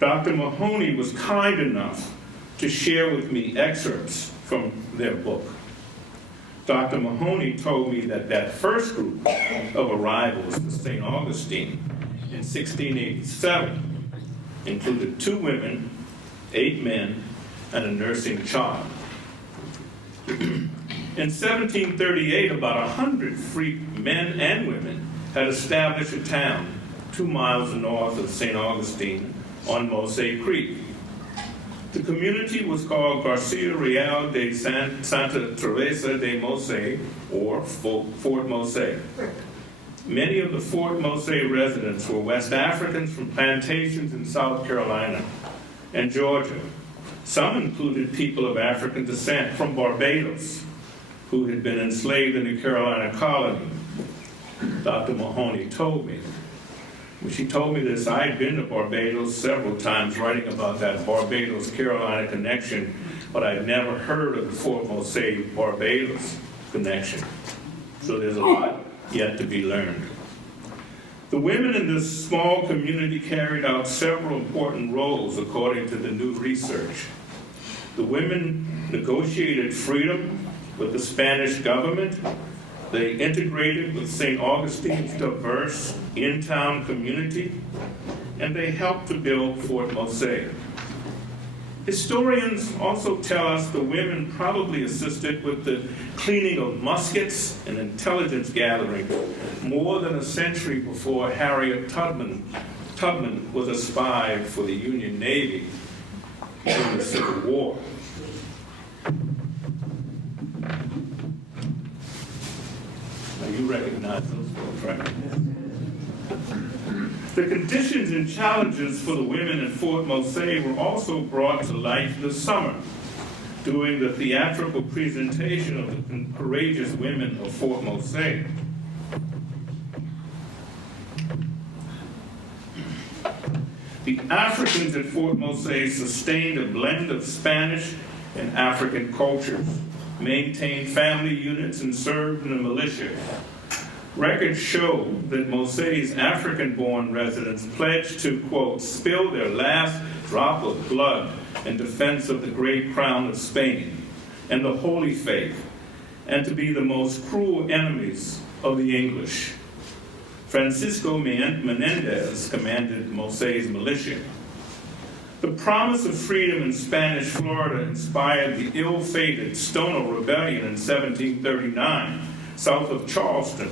Dr. Mahoney was kind enough to share with me excerpts from their book. Dr. Mahoney told me that that first group of arrivals to St. Augustine in 1687 included 2 women, 8 men, and a nursing child. In 1738, about 100 free men and women had established a town 2 miles north of St. Augustine on Mose Creek. The community was called Garcia Real de Santa Teresa de Mose, or Fort Mose. Many of the Fort Mose residents were West Africans from plantations in South Carolina and Georgia. Some included people of African descent from Barbados, who had been enslaved in the Carolina colony. Dr. Mahoney told me. When she told me this, I had been to Barbados several times writing about that Barbados-Carolina connection, but I'd never heard of the Fort Mose Barbados connection. So there's a lot yet to be learned. The women in this small community carried out several important roles according to the new research. The women negotiated freedom with the Spanish government. They integrated with St. Augustine's diverse in-town community, and they helped to build Fort Mose. Historians also tell us the women probably assisted with the cleaning of muskets and intelligence gathering more than a century before Harriet Tubman was a spy for the Union Navy during the Civil War. Now you recognize those folks, right? The conditions and challenges for the women in Fort Mose were also brought to light this summer during the theatrical presentation of the Courageous Women of Fort Mose. The Africans at Fort Mose sustained a blend of Spanish and African cultures, maintained family units, and served in the militia. Records show that Mose's African-born residents pledged to, quote, spill their last drop of blood in defense of the great crown of Spain and the Holy Faith, and to be the most cruel enemies of the English. Francisco Menendez commanded Mose's militia. The promise of freedom in Spanish Florida inspired the ill-fated Stono Rebellion in 1739, south of Charleston.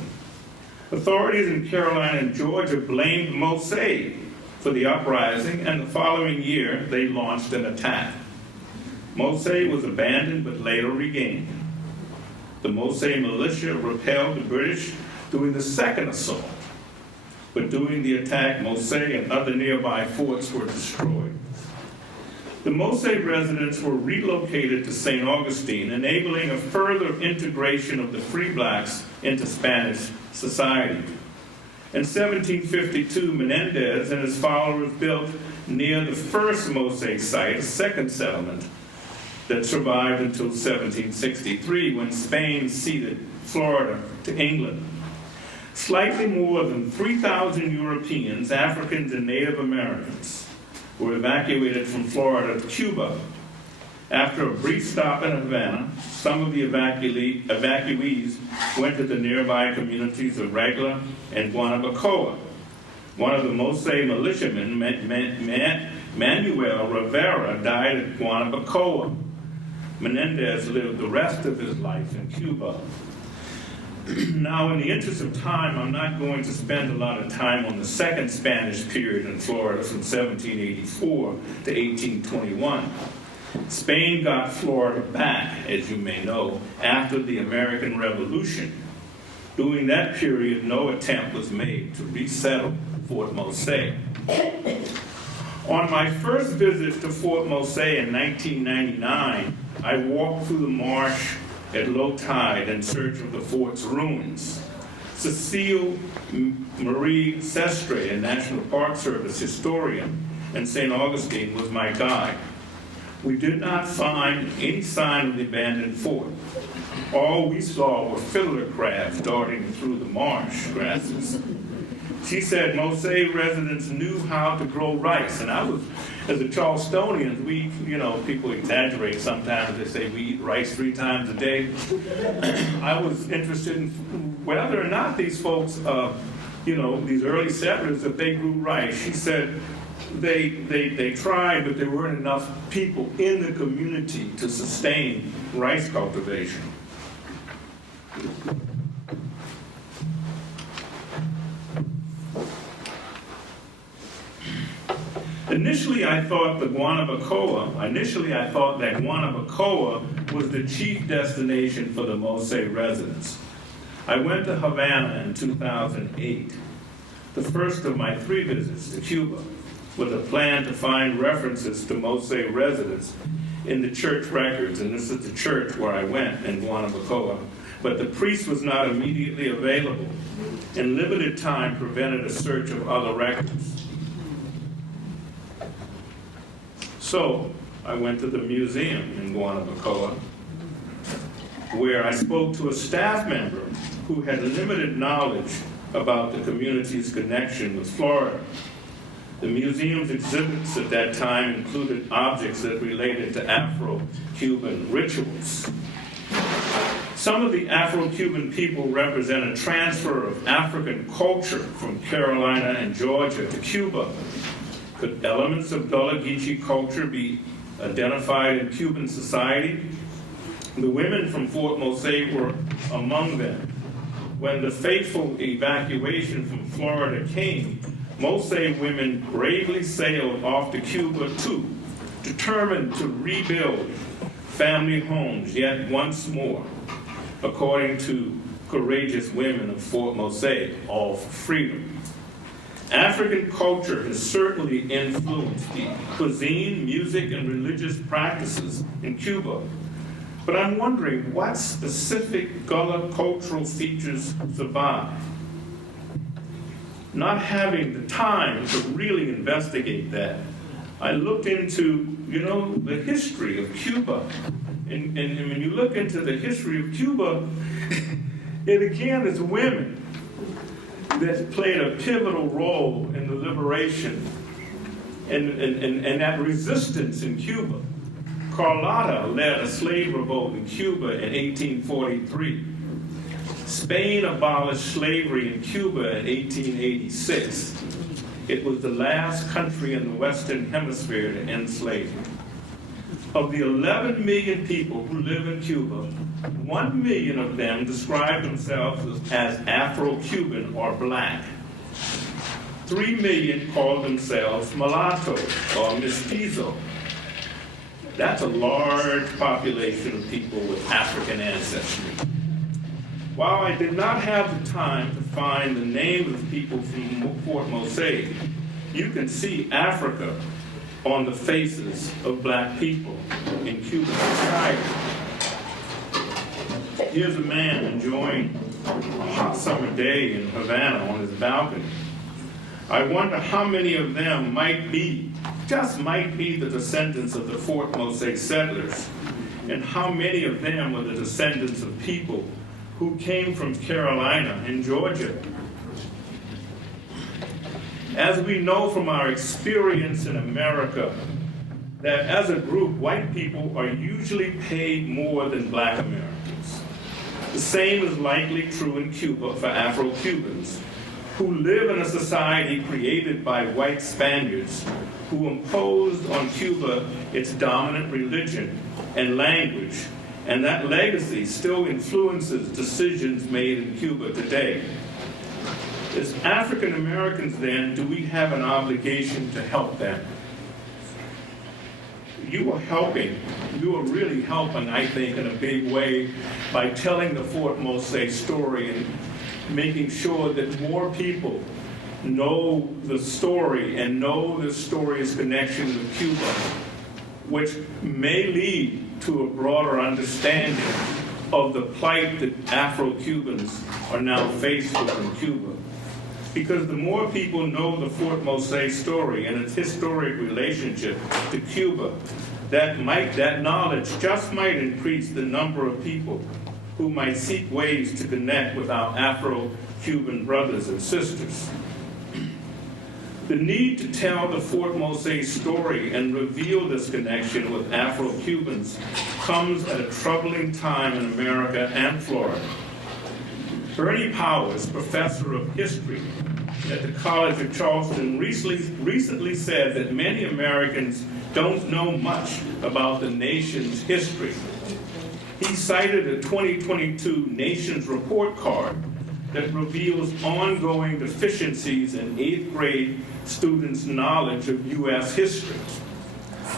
Authorities in Carolina and Georgia blamed Mose for the uprising, and the following year they launched an attack. Mose was abandoned but later regained. The Mose militia repelled the British during the second assault, but during the attack, Mose and other nearby forts were destroyed. The Mose residents were relocated to St. Augustine, enabling a further integration of the free blacks into Spanish society. In 1752, Menendez and his followers built near the first Mose site a second settlement that survived until 1763, when Spain ceded Florida to England. Slightly more than 3,000 Europeans, Africans, and Native Americans were evacuated from Florida to Cuba. After a brief stop in Havana, some of the evacuees went to the nearby communities of Regla and Guanabacoa. One of the Mose militiamen, Manuel Rivera, died at Guanabacoa. Menendez lived the rest of his life in Cuba. Now, in the interest of time, I'm not going to spend a lot of time on the second Spanish period in Florida from 1784 to 1821. Spain got Florida back, as you may know, after the American Revolution. During that period, no attempt was made to resettle Fort Mose. On my first visit to Fort Mose in 1999, I walked through the marsh at low tide in search of the fort's ruins. Cecile Marie Sestre, a National Park Service historian in St. Augustine, was my guide. We did not find any sign of the abandoned fort. All we saw were fiddler crabs darting through the marsh grasses. She said Mose residents knew how to grow rice, and I was, as a Charlestonian, people exaggerate sometimes. They say we eat rice 3 times a day. I was interested in whether or not these folks, these early settlers, if they grew rice. She said they tried, but there weren't enough people in the community to sustain rice cultivation. Initially, I thought that Guanabacoa was the chief destination for the Mose residents. I went to Havana in 2008, the first of my 3 visits to Cuba, with a plan to find references to Mose residents in the church records, and this is the church where I went in Guanabacoa, but the priest was not immediately available, and limited time prevented a search of other records. So I went to the museum in Guanabacoa, where I spoke to a staff member who had limited knowledge about the community's connection with Florida. The museum's exhibits at that time included objects that related to Afro-Cuban rituals. Some of the Afro-Cuban people represent a transfer of African culture from Carolina and Georgia to Cuba. Could elements of Gullah Geechee culture be identified in Cuban society? The women from Fort Mose were among them. When the fateful evacuation from Florida came, Mose women bravely sailed off to Cuba too, determined to rebuild family homes yet once more, according to courageous women of Fort Mose, all for freedom. African culture has certainly influenced the cuisine, music, and religious practices in Cuba. But I'm wondering what specific Gullah cultural features survive. Not having the time to really investigate that, I looked into, the history of Cuba. And when you look into the history of Cuba, it again is women that played a pivotal role in the liberation and that resistance in Cuba. Carlotta led a slave revolt in Cuba in 1843. Spain abolished slavery in Cuba in 1886. It was the last country in the Western Hemisphere to end slavery. Of the 11 million people who live in Cuba, 1 million of them describe themselves as Afro-Cuban or black. 3 million call themselves mulatto or mestizo. That's a large population of people with African ancestry. While I did not have the time to find the names of people from Fort Mose, you can see Africa on the faces of black people in Cuban society. Here's a man enjoying a hot summer day in Havana on his balcony. I wonder how many of them might be the descendants of the Fort Mose settlers, and how many of them were the descendants of people who came from Carolina and Georgia. As we know from our experience in America, that as a group, white people are usually paid more than black Americans. The same is likely true in Cuba for Afro-Cubans, who live in a society created by white Spaniards who imposed on Cuba its dominant religion and language, and that legacy still influences decisions made in Cuba today. As African Americans, then, do we have an obligation to help them? You are really helping, I think, in a big way by telling the Fort Mose story and making sure that more people know the story and know the story's connection with Cuba, which may lead to a broader understanding of the plight that Afro-Cubans are now faced with in Cuba. Because the more people know the Fort Mose story and its historic relationship to Cuba, that knowledge just might increase the number of people who might seek ways to connect with our Afro-Cuban brothers and sisters. The need to tell the Fort Mose story and reveal this connection with Afro-Cubans comes at a troubling time in America and Florida. Bernie Powers, professor of history at the College of Charleston, recently said that many Americans don't know much about the nation's history. He cited a 2022 Nations Report Card that reveals ongoing deficiencies in 8th grade students' knowledge of U.S. history.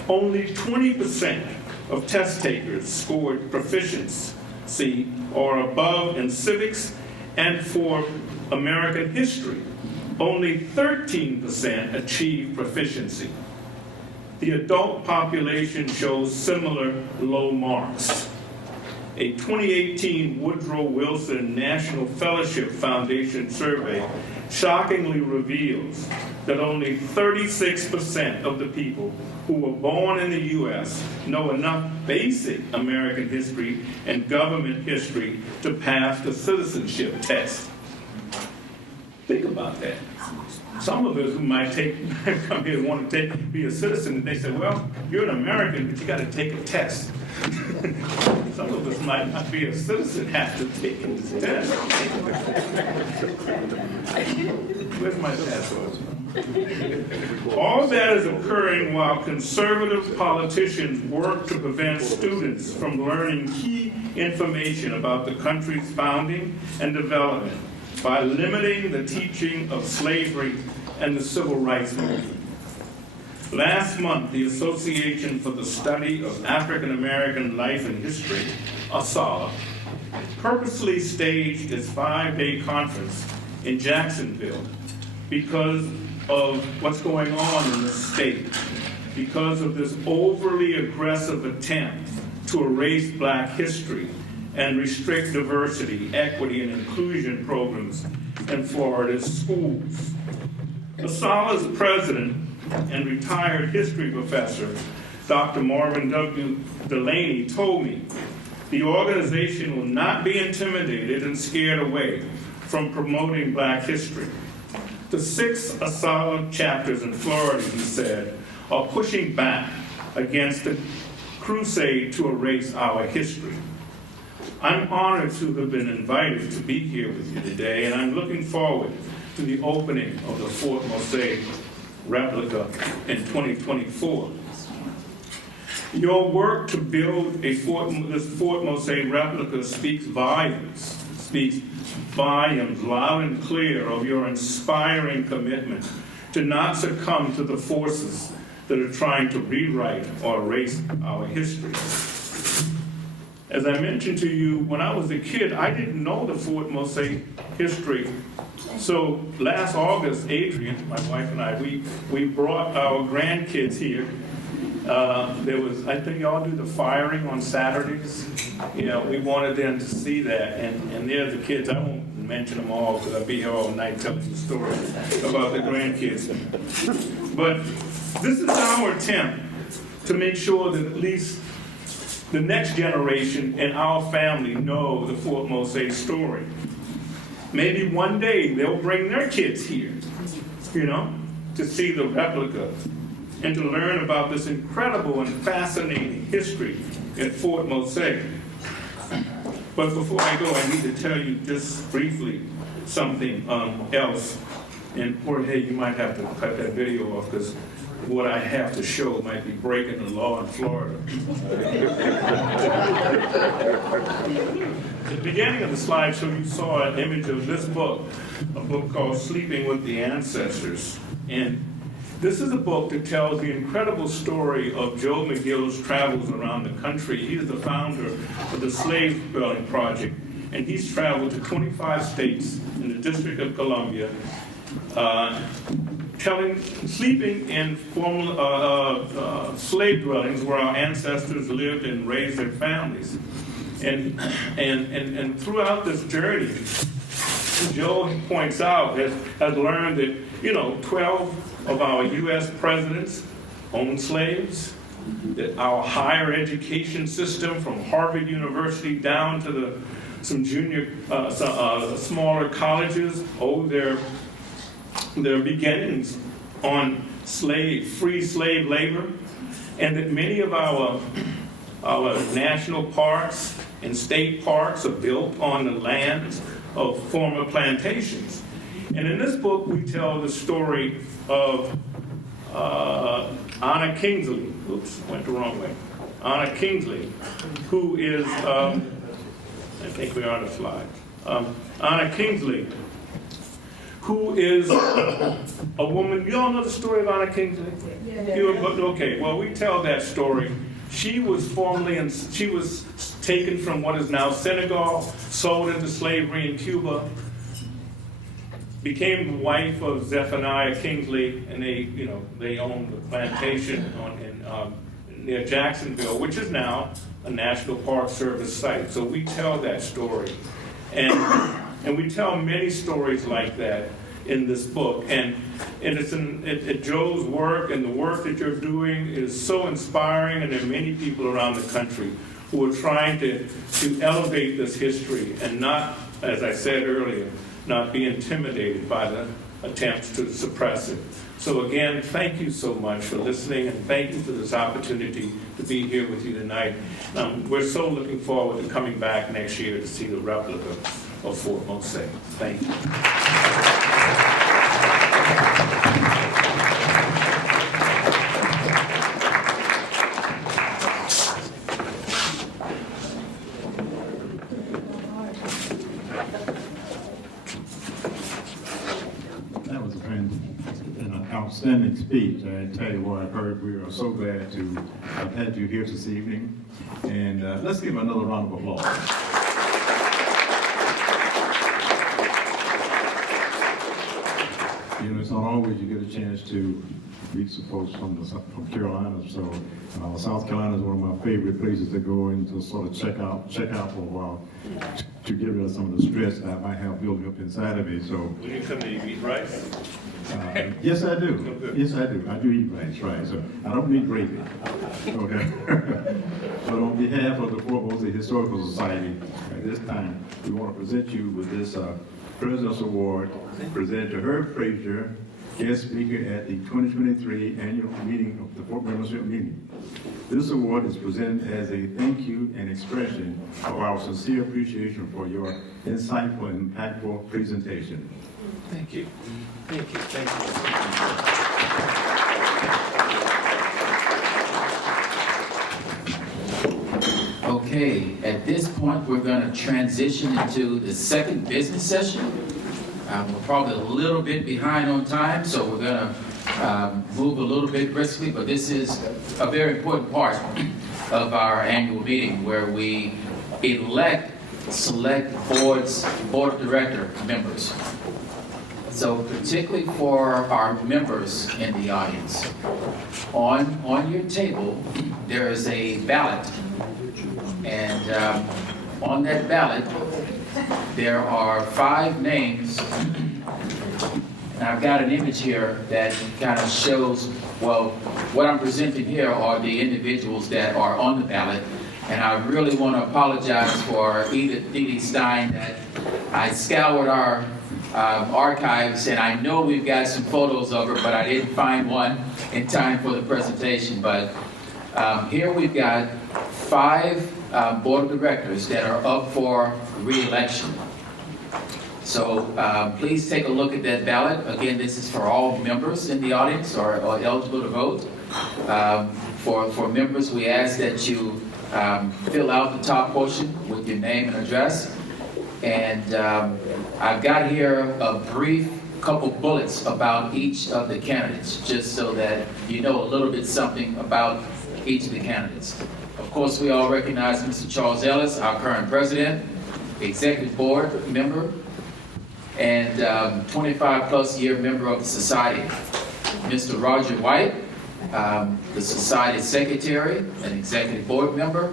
Only 20% of test takers scored proficiency or above in civics, and for American history, only 13% achieved proficiency. The adult population shows similar low marks. A 2018 Woodrow Wilson National Fellowship Foundation survey shockingly reveals that only 36% of the people who were born in the U.S. know enough basic American history and government history to pass the citizenship test. Think about that. Some of us who might come here and want to be a citizen, and they say, well, you're an American, but you got to take a test. Some of us might not be a citizen, have to take this test. Where's my test? All that is occurring while conservative politicians work to prevent students from learning key information about the country's founding and development by limiting the teaching of slavery and the civil rights movement. Last month, the Association for the Study of African American Life and History, ASALH, purposely staged its 5-day conference in Jacksonville because of what's going on in the state, because of this overly aggressive attempt to erase Black history and restrict diversity, equity, and inclusion programs in Florida's schools. ASALH's president and retired history professor, Dr. Marvin W. Delaney, told me the organization will not be intimidated and scared away from promoting Black history. The 6 asylum chapters in Florida, he said, are pushing back against the crusade to erase our history. I'm honored to have been invited to be here with you today, and I'm looking forward to the opening of the Fort Mose replica in 2024. Your work to build this Fort Mose replica speaks volumes loud and clear of your inspiring commitment to not succumb to the forces that are trying to rewrite or erase our history. As I mentioned to you, when I was a kid, I didn't know the Fort Mose history. So last August, Adrian, my wife and I, we brought our grandkids here. I think y'all do the firing on Saturdays. You know, we wanted them to see that. And there's the kids. I won't mention them all because I'll be here all night telling you stories about the grandkids. But this is our attempt to make sure that at least the next generation and our family know the Fort Mose story. Maybe one day they'll bring their kids here, you know, to see the replica and to learn about this incredible and fascinating history at Fort Mose. But before I go, I need to tell you just briefly something else. And Jorge, you might have to cut that video off because what I have to show might be breaking the law in Florida. At the beginning of the slideshow, you saw an image of this book, a book called Sleeping with the Ancestors. And this is a book that tells the incredible story of Joe McGill's travels around the country. He is the founder of the Slave Building Project, and he's traveled to 25 states in the District of Columbia, sleeping in formal slave dwellings where our ancestors lived and raised their families. And throughout this journey, Joe points out, has learned that, you know, 12 of our U.S. presidents owned slaves, that our higher education system from Harvard University down to some smaller colleges owe their beginnings on free slave labor, and that many of our national parks and state parks are built on the lands of former plantations. And in this book, we tell the story of Anna Kingsley. Oops, went the wrong way. Anna Kingsley, who is, I think we're on the slide. Anna Kingsley, who is a woman. You all know the story of Anna Kingsley? Yeah. Okay, well, we tell that story. She was taken from what is now Senegal, sold into slavery in Cuba, became the wife of Zephaniah Kingsley, and they owned the plantation near Jacksonville, which is now a National Park Service site. So we tell that story, and we tell many stories like that in this book. And it's Joe's work, and the work that you're doing is so inspiring, and there are many people around the country who are trying to elevate this history and not, as I said earlier, not be intimidated by the attempts to suppress it. So again, thank you so much for listening, and thank you for this opportunity to be here with you tonight. We're so looking forward to coming back next year to see the replica of Fort Mose. Thank you. Outstanding speech. I tell you what, Herb, we are so glad to have had you here this evening. And let's give another round of applause. You know, it's not always you get a chance to meet some folks from Carolina. So South Carolina is one of my favorite places to go and to sort of check out for a while to get rid of some of the stress that I might have building up inside of me. So will you come to eat rice? Yes, I do. Yes, I do. I do eat rice, right? So I don't need gravy. Okay. But on behalf of the Fort Mose Historical Society, at this time, we want to present you with this President's Award presented to Herb Frazier, guest speaker at the 2023 annual meeting of the Fort Membership meeting. This award is presented as a thank you and expression of our sincere appreciation for your insightful and impactful presentation. Thank you. Thank you. Thank you. Okay, at this point, we're going to transition into the second business session. We're probably a little bit behind on time, so we're going to move a little bit briskly, but this is a very important part of our annual meeting where we select board of director members. So particularly for our members in the audience, on your table, there is a ballot. And on that ballot, there are 5 names. And I've got an image here that kind of shows, well, what I'm presenting here are the individuals that are on the ballot. And I really want to apologize for Edith Dee Dee Stein that I scoured our archives, and I know we've got some photos of her, but I didn't find one in time for the presentation. But here we've got 5 board of directors that are up for re-election. So please take a look at that ballot. Again, this is for all members in the audience or eligible to vote. For members, we ask that you fill out the top portion with your name and address. And I've got here a brief couple bullets about each of the candidates, just so that you know a little bit something about each of the candidates. Of course, we all recognize Mr. Charles Ellis, our current president, executive board member, and 25-plus year member of the society. Mr. Roger White, the society's secretary, an executive board member,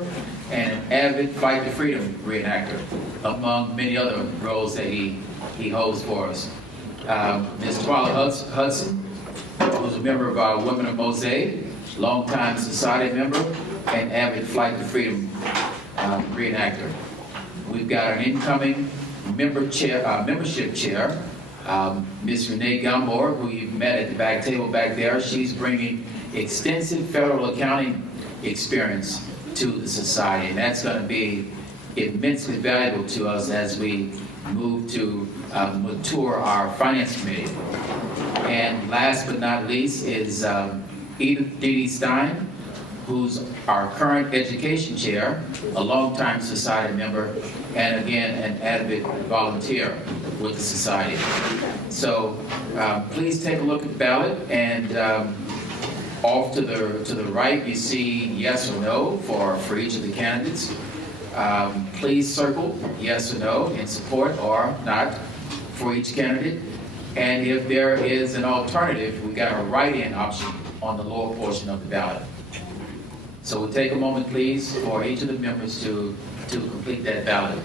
and an avid Fight to Freedom reenactor, among many other roles that he holds for us. Ms. Twyla Hudson, who's a member of our Women of Mose, longtime society member, and avid Flight to Freedom reenactor. We've got an incoming membership chair, Ms. Renee Gambor, who you've met at the back table back there. She's bringing extensive federal accounting experience to the society, and that's going to be immensely valuable to us as we move to mature our finance committee. And last but not least is Edith Dee Dee Stein, who's our current education chair, a longtime society member, and again, an avid volunteer with the society. So please take a look at the ballot, and off to the right, you see yes or no for each of the candidates. Please circle yes or no in support or not for each candidate. And if there is an alternative, we've got a write-in option on the lower portion of the ballot. So we'll take a moment, please, for each of the members to complete that ballot.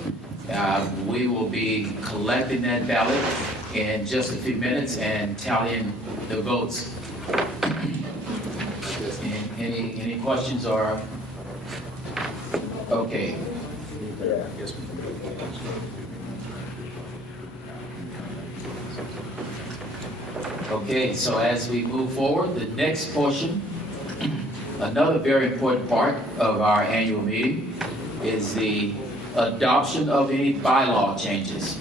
We will be collecting that ballot in just a few minutes and tallying the votes. Any questions or? Okay. Okay, so as we move forward, the next portion, another very important part of our annual meeting is the adoption of any bylaw changes.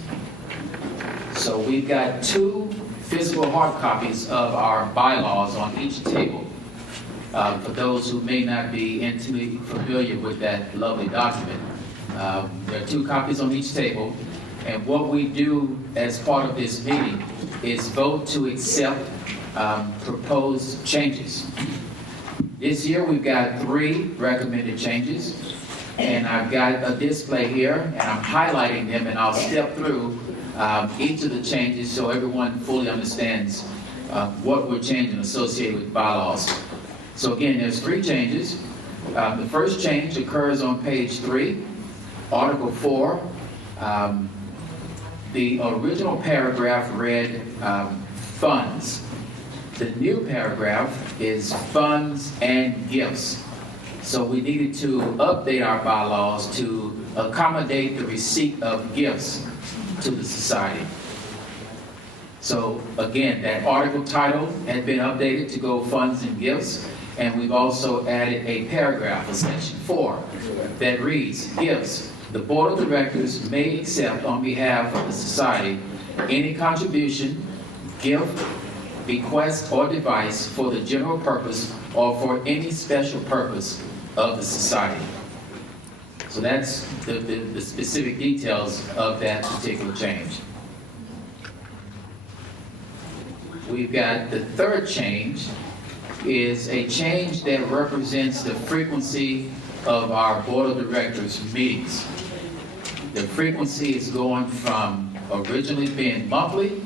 So we've got 2 physical hard copies of our bylaws on each table. For those who may not be intimately familiar with that lovely document, there are 2 copies on each table. And what we do as part of this meeting is vote to accept proposed changes. This year we've got 3 recommended changes, and I've got a display here, and I'm highlighting them, and I'll step through each of the changes so everyone fully understands what we're changing associated with bylaws. So again, there's 3 changes. The first change occurs on page 3, Article 4. The original paragraph read funds. The new paragraph is funds and gifts. So we needed to update our bylaws to accommodate the receipt of gifts to the society. So again, that article title had been updated to go funds and gifts, and we've also added a paragraph, a section 4, that reads, gifts. The Board of Directors may accept on behalf of the society any contribution, gift, bequest, or device for the general purpose or for any special purpose of the society. So that's the specific details of that particular change. We've got the third change is a change that represents the frequency of our Board of Directors meetings. The frequency is going from originally being monthly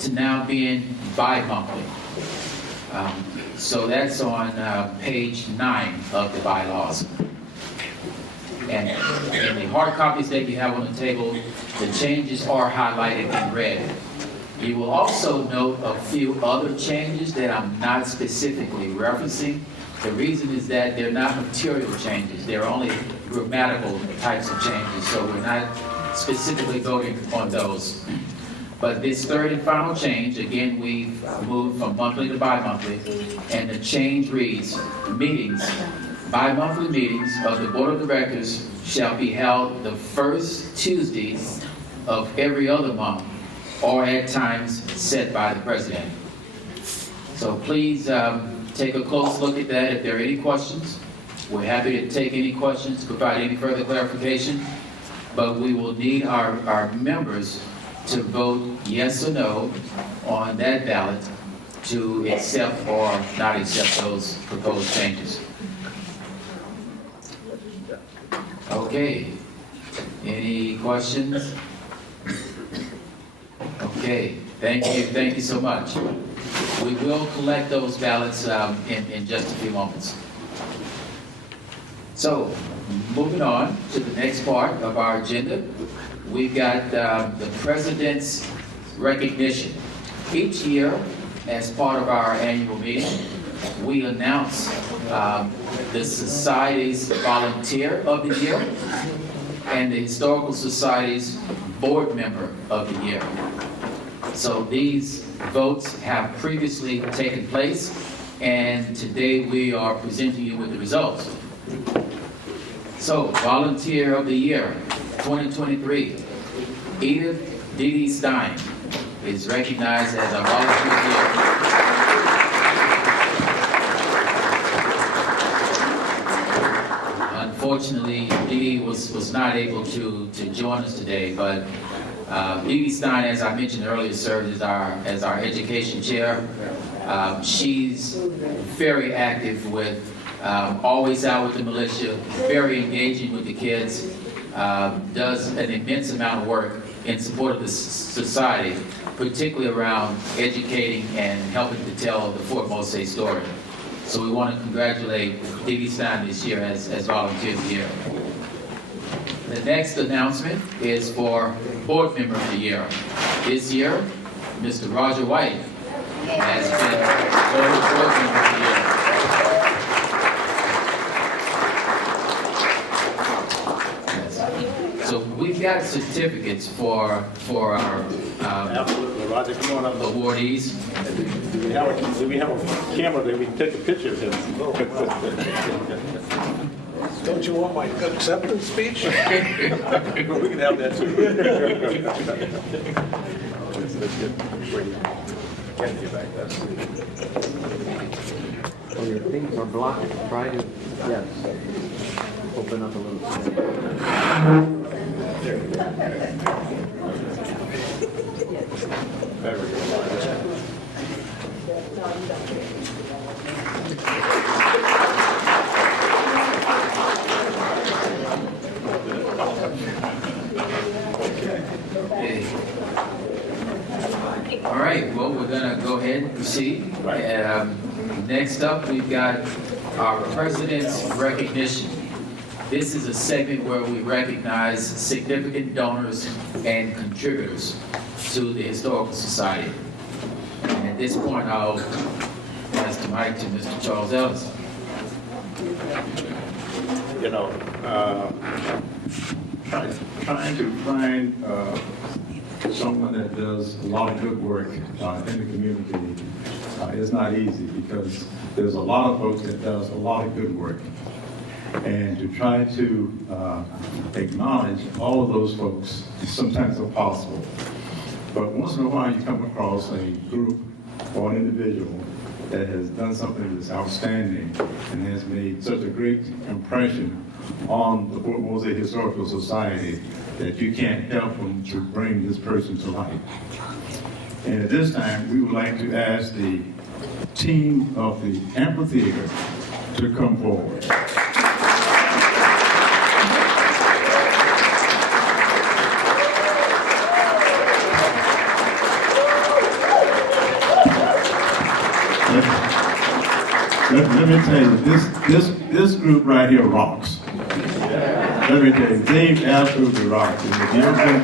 to now being bi-monthly. So that's on page 9 of the bylaws. And in the hard copies that you have on the table, the changes are highlighted in red. You will also note a few other changes that I'm not specifically referencing. The reason is that they're not material changes. They're only grammatical types of changes, so we're not specifically voting on those. But this third and final change, again, we've moved from monthly to bi-monthly, and the change reads, meetings, bi-monthly meetings of the Board of Directors shall be held the first Tuesday of every other month, or at times set by the President. So please take a close look at that. If there are any questions, we're happy to take any questions, provide any further clarification, but we will need our members to vote yes or no on that ballot to accept or not accept those proposed changes. Okay, any questions? Okay, thank you so much. We will collect those ballots in just a few moments. So, moving on to the next part of our agenda, we've got the President's recognition. Each year, as part of our annual meeting, we announce the Society's Volunteer of the Year and the Historical Society's Board Member of the Year. So these votes have previously taken place, and today we are presenting you with the results. So, Volunteer of the Year, 2023, Edith Dee Stein is recognized as a Volunteer of the Year. Unfortunately, Dee was not able to join us today, but Dee Stein, as I mentioned earlier, served as our education chair. She's very active with, always out with the militia, very engaging with the kids, does an immense amount of work in support of the society, particularly around educating and helping to tell the Fort Mose story. So we want to congratulate Dee Stein this year as Volunteer of the Year. The next announcement is for Board Member of the Year. This year, Mr. Roger White has been voted Board Member of the Year. So we've got certificates for our Absolutely, Roger, come on up. awardees. Do we have a camera that we can take a picture of him? Don't you want my acceptance speech? We can have that too. Oh, your things are blocked. Try to, yes, open up a little. Very good. Okay. All right, well, we're going to go ahead and proceed. Next up, we've got our President's recognition. This is a segment where we recognize significant donors and contributors to the Historical Society. And at this point, I'll pass the mic to Mr. Charles Ellis. You know, trying to find someone that does a lot of good work in the community is not easy, because there's a lot of folks that does a lot of good work. And to try to acknowledge all of those folks is sometimes impossible. But once in a while you come across a group or an individual that has done something that's outstanding and has made such a great impression on the Fort Mose Historical Society that you can't help them to bring this person to life. And at this time, we would like to ask the team of the amphitheater to come forward. Let me tell you, this group right here rocks. Let me tell you, they absolutely rocks. And if you ever been,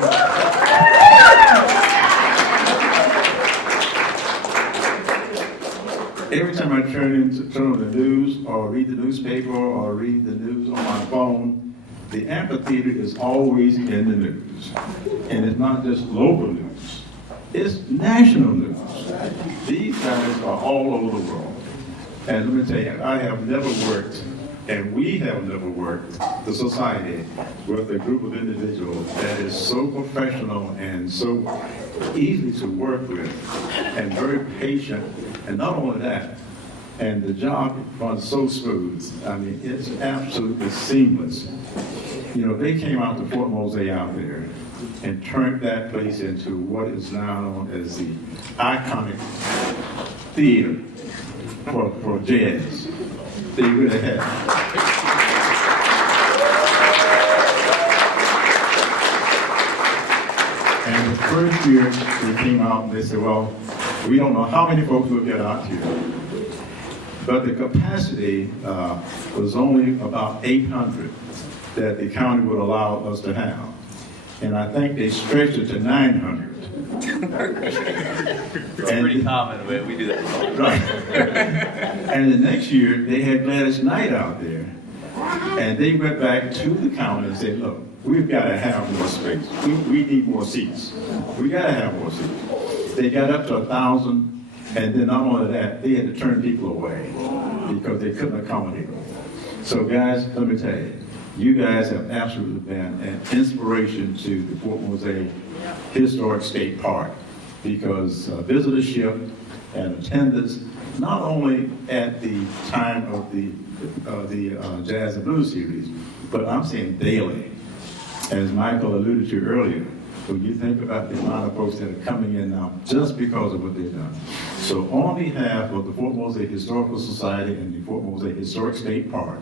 every time I turn on the news or read the newspaper or read the news on my phone, the amphitheater is always in the news. And it's not just local news, it's national news. These guys are all over the world. And let me tell you, I have never worked, and we have never worked, the society, with a group of individuals that is so professional and so easy to work with and very patient. And not only that, and the job runs so smooth. I mean, it's absolutely seamless. You know, they came out to Fort Mose out there and turned that place into what is now known as the iconic theater for jazz. They really have. And the first year they came out and they said, well, we don't know how many folks will get out here. But the capacity was only about 800 that the county would allow us to have. And I think they stretched it to 900. It's pretty common, we do that. Right. And the next year, they had Gladys Knight out there. And they went back to the county and said, look, we've got to have more space. We need more seats. We got to have more seats. They got up to 1,000, and then not only that, they had to turn people away because they couldn't accommodate them. So guys, let me tell you, you guys have absolutely been an inspiration to the Fort Mose Historic State Park, because visitorship and attendance, not only at the time of the Jazz and Blues series, but I'm saying daily. As Michael alluded to earlier, when you think about the amount of folks that are coming in now just because of what they've done. So on behalf of the Fort Mose Historical Society and the Fort Mose Historic State Park,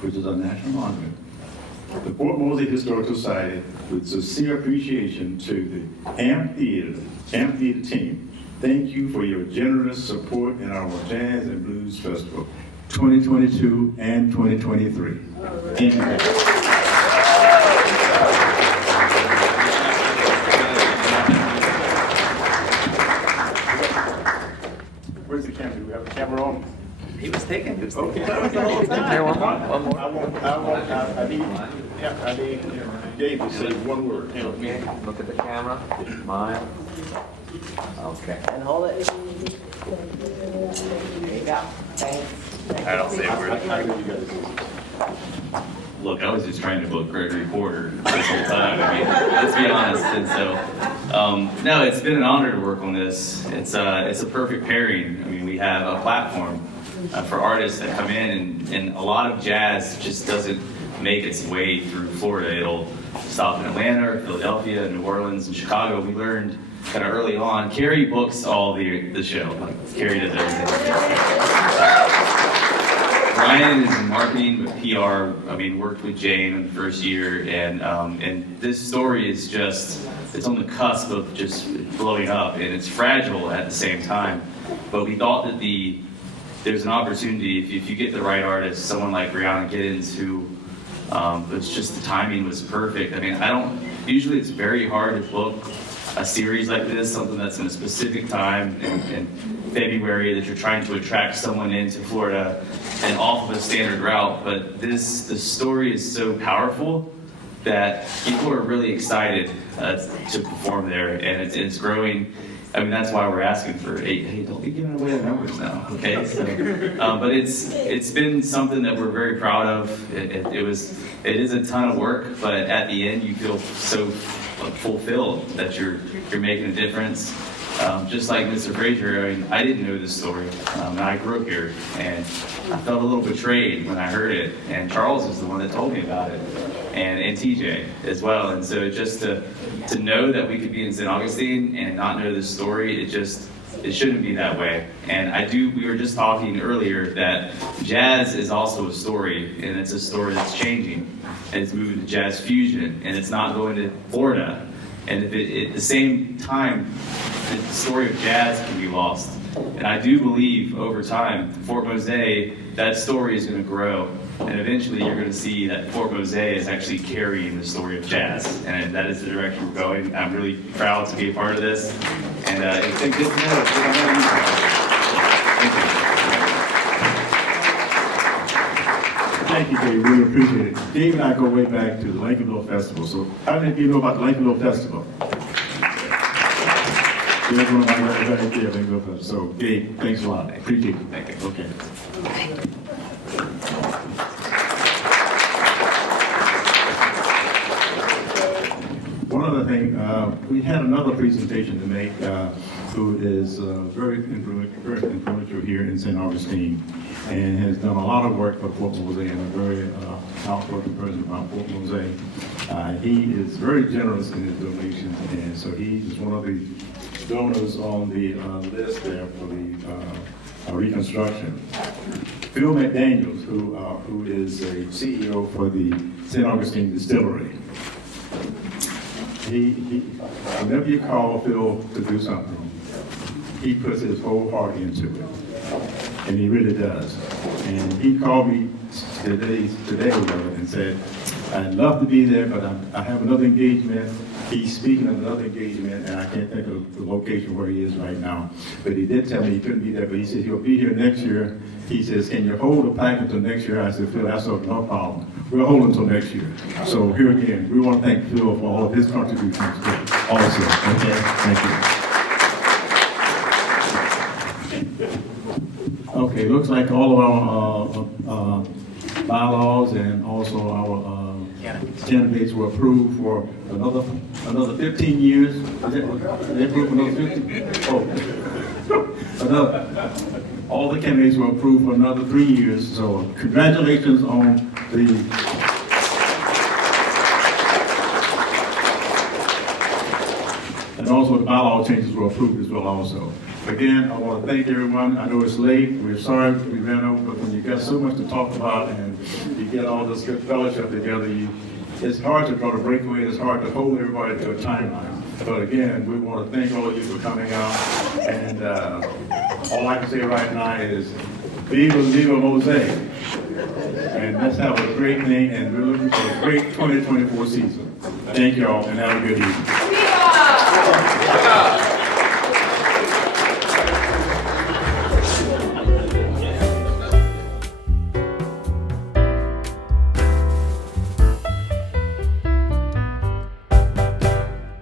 which is a national monument, the Fort Mose Historical Society, with sincere appreciation to the amphitheater team, thank you for your generous support in our Jazz and Blues Festival 2022 and 2023. Thank you. Where's the camera? Do we have the camera on? He was taking. Okay. I need Gabe to say one word. Look at the camera, smile. Okay. And hold it. There you go. Thanks. I don't say a word. Look, I was just trying to book Gregory Porter this whole time. I mean, let's be honest. And so, no, it's been an honor to work on this. It's a perfect pairing. I mean, we have a platform for artists that come in, and a lot of jazz just doesn't make its way through Florida. It'll stop in Atlanta or Philadelphia, New Orleans, and Chicago. We learned kind of early on. Carrie books all the show. Carrie does everything. Ryan is in marketing, but PR. I mean, worked with Jane in the first year, and this story is it's on the cusp of just blowing up, and it's fragile at the same time. But we thought that there's an opportunity if you get the right artist, someone like Brianna Giddens, who it's just the timing was perfect. I mean, usually it's very hard to book a series like this, something that's in a specific time in February that you're trying to attract someone into Florida and off of a standard route. But the story is so powerful that people are really excited to perform there, and it's growing. I mean, that's why we're asking for 8. Hey, don't be giving away the numbers now, okay? So, but it's been something that we're very proud of. It is a ton of work, but at the end, you feel so fulfilled that you're making a difference. Just like Mr. Frazier, I mean, I didn't know this story, and I grew up here, and I felt a little betrayed when I heard it. And Charles is the one that told me about it, and TJ as well. And so just to know that we could be in St. Augustine and not know this story, it shouldn't be that way. And we were just talking earlier that jazz is also a story, and it's a story that's changing, and it's moving to jazz fusion, and it's not going to Florida. And at the same time, the story of jazz can be lost. And I do believe over time, Fort Mose, that story is going to grow. And eventually you're going to see that Fort Mose is actually carrying the story of jazz. And that is the direction we're going. I'm really proud to be a part of this. And it's been good to know. Thank you, Dave. Really appreciate it. Dave and I go way back to the Lincolnville Festival. So how many of you know about the Lincolnville Festival? Everyone right there, Lincolnville Festival. So, Dave, thanks a lot. Appreciate it. Thank you. Okay. One other thing, we had another presentation to make who is very influential here in St. Augustine and has done a lot of work for Fort Mose and a very outspoken person about Fort Mose. He is very generous in his donations, and so he is one of the donors on the list there for the reconstruction. Phil McDaniels, who is a CEO for the St. Augustine Distillery. Whenever you call Phil to do something, he puts his whole heart into it, and he really does. And he called me today and said, I'd love to be there, but I have another engagement. He's speaking at another engagement, and I can't think of the location where he is right now. But he did tell me he couldn't be there, but he said he'll be here next year. He says, can you hold the pack until next year? I said, Phil, that's no problem. We'll hold until next year. So here again, we want to thank Phil for all of his contributions also. Okay, thank you. Okay, looks like all of our bylaws and also our candidates were approved for another 15 years. They approved for another 15? All the candidates were approved for another 3 years. So congratulations on the and also the bylaw changes were approved as well also. Again, I want to thank everyone. I know it's late. We're sorry we ran over, but when you got so much to talk about and you get all this good fellowship together, it's hard to try to break away. It's hard to hold everybody to a timeline. But again, we want to thank all of you for coming out. And all I can say right now is, Viva Mose. And let's have a great thing, and we're looking for a great 2024 season. Thank you all, and have a good evening.